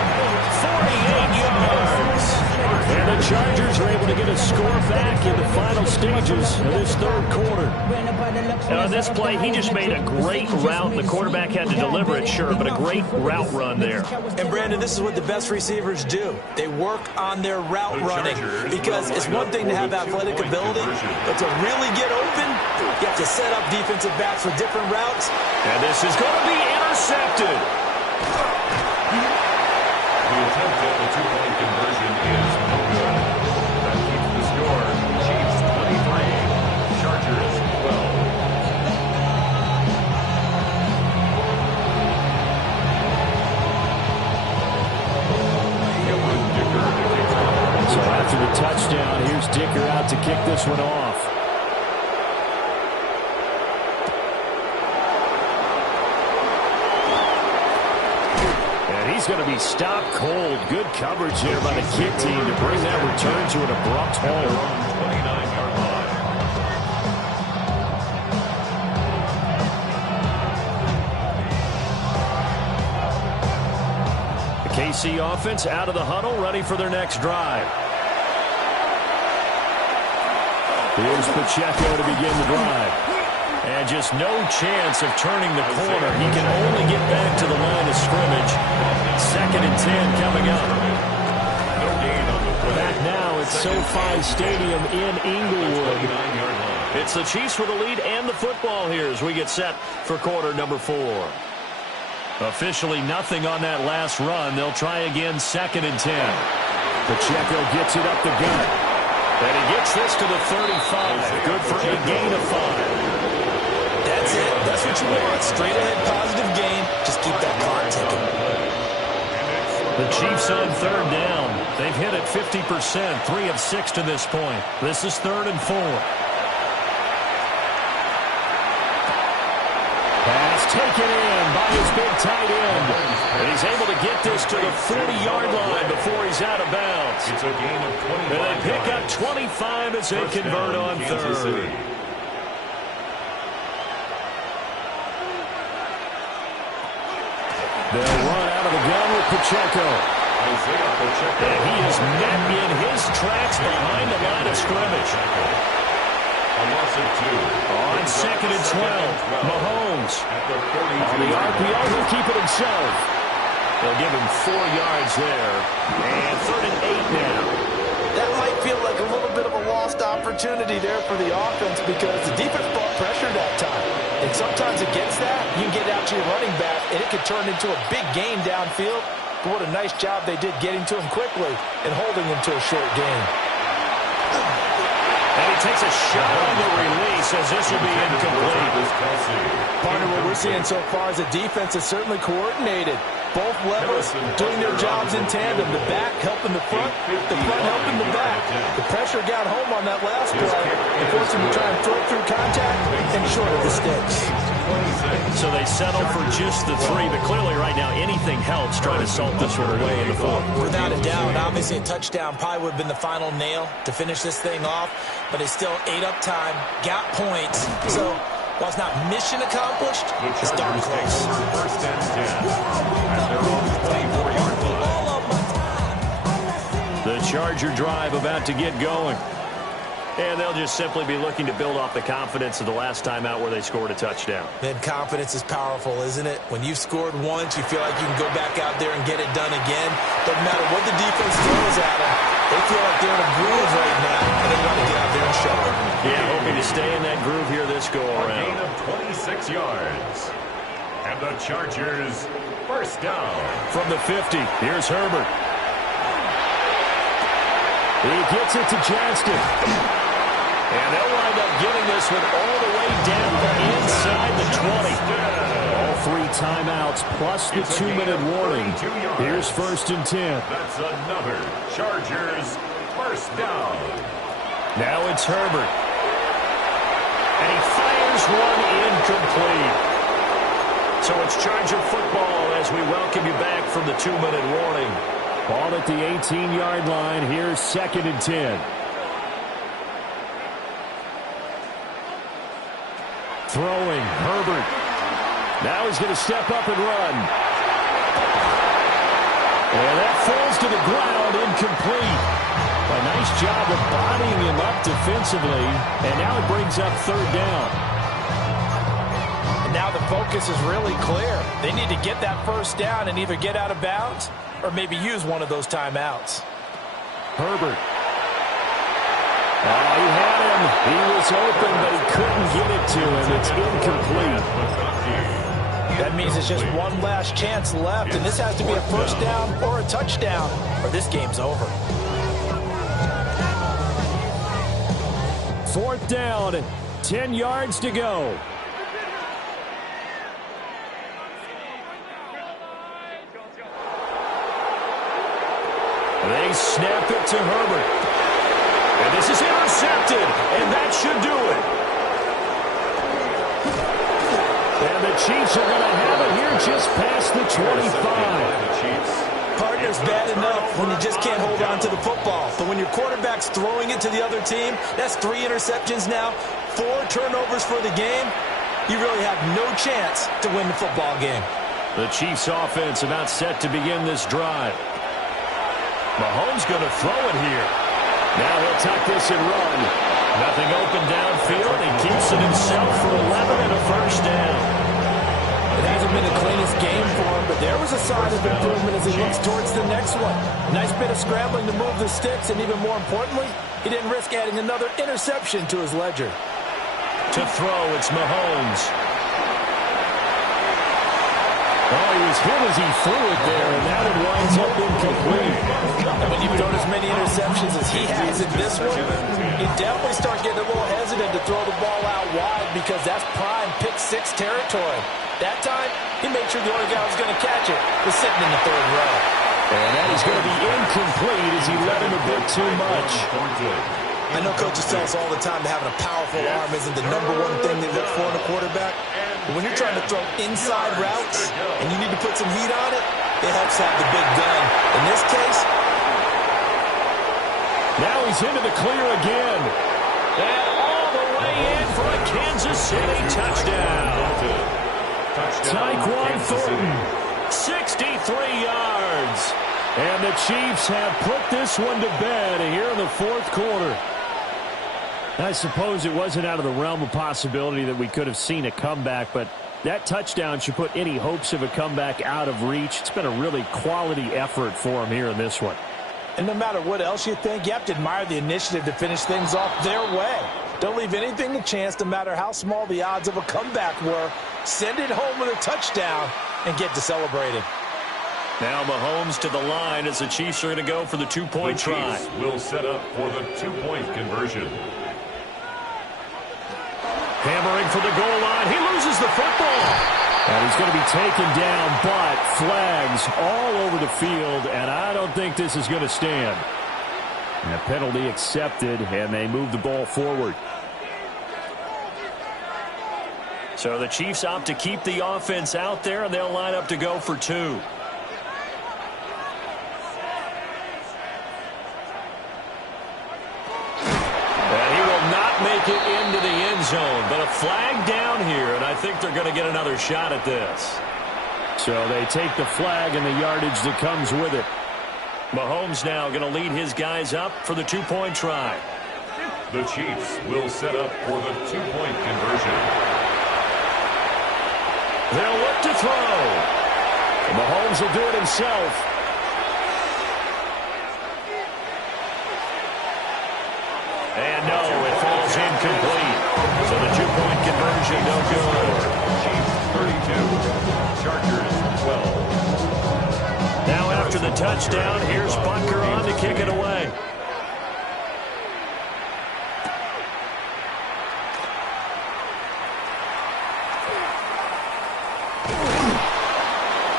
48 yards. and the Chargers are able to get a score back in the final stages of this third quarter. On this play, he just made a great route. The quarterback had to deliver it, sure, but a great route run there. And, Brandon, this is what the best receivers do. They work on their route running because it's one thing to have athletic ability, but to really get open, you have to set up defensive backs with different routes. And this is going to be intercepted. The attempt at the two-point conversion is no good. That keeps the score. Chiefs 23, Chargers 12. So after the touchdown, here's Dicker out to kick this one off. He's going to be stopped cold. Good coverage here by the kick team to bring that return to an abrupt halt. 29-yard line. The KC offense out of the huddle, ready for their next drive. Here's Pacheco to begin the drive. And just no chance of turning the corner. He can only get back to the line of scrimmage. 2nd and 10 coming up. No gain on the play. Back now at SoFi Stadium in Inglewood. 29-yard line. It's the Chiefs with the lead and the football here as we get set for quarter number 4. Officially nothing on that last run. They'll try again 2nd and 10. Pacheco gets it up the gut. And he gets this to the 35. Good for a gain of 5. That's it. That's what you want. Straight ahead, positive gain. Just keep that clock ticking. The Chiefs on 3rd down. They've hit it 50%, 3 of 6 to this point. This is 3rd and 4. Pass taken in by his big tight end. And he's able to get this to the 40-yard line before he's out of bounds. It's a gain of 25. And they pick up 25 as they convert on 3rd. They'll run out of the gun with Pacheco. Isaiah Pacheco. And he is met in his tracks behind the line of scrimmage. A loss of 2. On 2nd and 12, Mahomes. At the 42. On the RPO, he'll keep it himself. They'll give him 4 yards there. And 3rd and 8 now. That might feel like a little bit of a lost opportunity there for the offense because the defense brought pressure that time. And sometimes against that, you can get out to your running back, and it could turn into a big gain downfield. But what a nice job they did getting to him quickly and holding him to a short gain. And he takes a shot on the release as this will be incomplete. Partner, what we're seeing so far is the defense is certainly coordinated. Both levels doing their jobs in tandem. The back helping the front helping the back. The pressure got home on that last play and forced him to try and throw through contact and short of the sticks. So they settle for just the 3, but clearly right now anything helps trying to salt this one away in the 4th. Without a doubt, obviously a touchdown probably would have been the final nail to finish this thing off, but it's still ate up time, got points. So while it's not mission accomplished, it's darn close. First and 10 at their own 24-yard line. The Charger drive about to get going. And they'll just simply be looking to build off the confidence of the last time out where they scored a touchdown. Man, confidence is powerful, isn't it? When you've scored once, you feel like you can go back out there and get it done again. Doesn't matter what the defense throws at them. They feel like they're in a groove right now, and they want to get out there and show it. Yeah, hoping to stay in that groove here this go-around. A gain of 26 yards. And the Chargers first down. From the 50, here's Herbert. He gets it to Johnston. And they'll wind up getting this one all the way down inside the 20. All 3 timeouts plus the 2-minute warning. Here's 1st and 10. That's another Chargers first down. Now it's Herbert. And he fires one incomplete. So it's Charger football as we welcome you back from the 2-minute warning. Ball at the 18-yard line. Here's 2nd and 10. Throwing, Herbert. Now he's going to step up and run. And that falls to the ground, incomplete. A nice job of bodying him up defensively. And now it brings up 3rd down. And now the focus is really clear. They need to get that first down and either get out of bounds or maybe use one of those timeouts. Herbert. Oh, he had him. He was open, but he couldn't get it to him. It's incomplete. That means it's just one last chance left, and this has to be a first down or a touchdown, or this game's over. 4th down, 10 yards to go. They snap it to Herbert. And this is intercepted, and that should do it. And the Chiefs are going to have it here just past the 25. Partner's bad enough when you just can't hold on to the football. But when your quarterback's throwing it to the other team, that's 3 interceptions now, 4 turnovers for the game. You really have no chance to win the football game. The Chiefs offense about set to begin this drive. Mahomes going to throw it here. Now he'll tuck this and run. Nothing open downfield. He keeps it himself for 11 and a first down. It hasn't been the cleanest game for him, but there was a sign of improvement as he looks towards the next one. Nice bit of scrambling to move the sticks, and even more importantly, he didn't risk adding another interception to his ledger. To throw, it's Mahomes. Oh, he was hit as he threw it there, and that one winds up incomplete. And when you've thrown as many interceptions as he has in this one, you definitely start getting a little hesitant to throw the ball out wide because that's prime pick-6 territory. That time, he made sure the only guy who was going to catch it was sitting in the 3rd row. And that is going to be incomplete as he let him a bit too much. I know coaches tell us all the time that having a powerful arm isn't the #1 thing they look for in a quarterback. But when you're trying to throw inside routes and you need to put some heat on it, it helps have the big gun. In this case, now he's into the clear again. And all the way in for a Kansas City touchdown. Tyquan Thornton, 63 yards. And the Chiefs have put this one to bed here in the 4th quarter. I suppose it wasn't out of the realm of possibility that we could have seen a comeback, but that touchdown should put any hopes of a comeback out of reach. It's been a really quality effort for him here in this one. And no matter what else you think, you have to admire the initiative to finish things off their way. Don't leave anything to chance, no matter how small the odds of a comeback were. Send it home with a touchdown and get to celebrating. Now Mahomes to the line as the Chiefs are going to go for the two-point try. The Chiefs will set up for the two-point conversion. Hammering for the goal line. He loses the football. And he's going to be taken down, but flags all over the field, and I don't think this is going to stand. And a penalty accepted, and they move the ball forward. So the Chiefs opt to keep the offense out there, and they'll line up to go for two. Make it into the end zone, but a flag down here, and I think they're going to get another shot at this. So they take the flag and the yardage that comes with it. Mahomes now going to lead his guys up for the two-point try. The Chiefs will set up for the two-point conversion. They'll look to throw. Mahomes will do it himself. And no, it falls incomplete. So the two-point conversion, no good. Chiefs 32, Chargers 12. Now after the touchdown, here's Butker on to kick it away.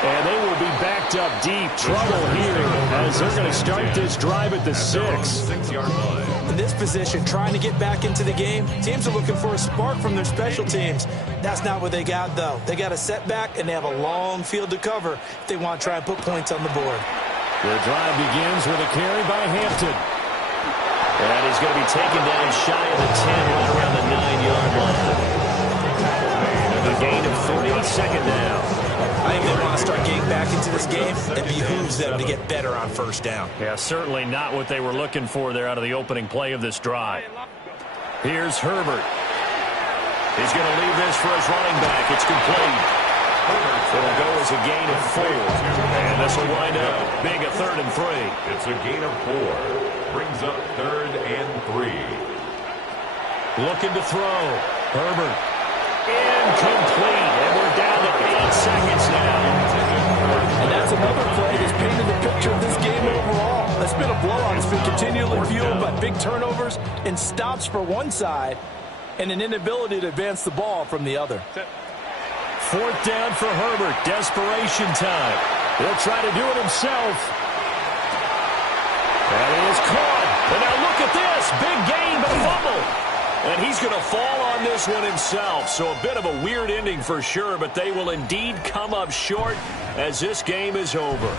And they will be backed up deep. Trouble here as they're going to start this drive at the 6. 6-yard line. In this position, trying to get back into the game, teams are looking for a spark from their special teams. That's not what they got, though. They got a setback, and they have a long field to cover if they want to try and put points on the board. The drive begins with a carry by Hampton. And he's going to be taken down shy of the 10, right around the 9-yard line. A gain of 3, second down. I think they want to start getting back into this game. It behooves them to get better on first down. Yeah, certainly not what they were looking for there out of the opening play of this drive. Here's Herbert. He's going to leave this for his running back. It's complete. It'll go as a gain of 4. And this will wind up being a 3rd and 3. It's a gain of 4. Brings up 3rd and 3. Looking to throw. Herbert. Incomplete. And we're down to 8 seconds now. And that's another play that's painted the picture of this game overall. It's been a blowout. It's been continually fueled by big turnovers and stops for one side and an inability to advance the ball from the other. 4th down for Herbert. Desperation time. He'll try to do it himself. And he is caught. And now look at this. Big gain, but a fumble. And he's going to fall on this one himself. So a bit of a weird ending for sure, but they will indeed come up short as this game is over.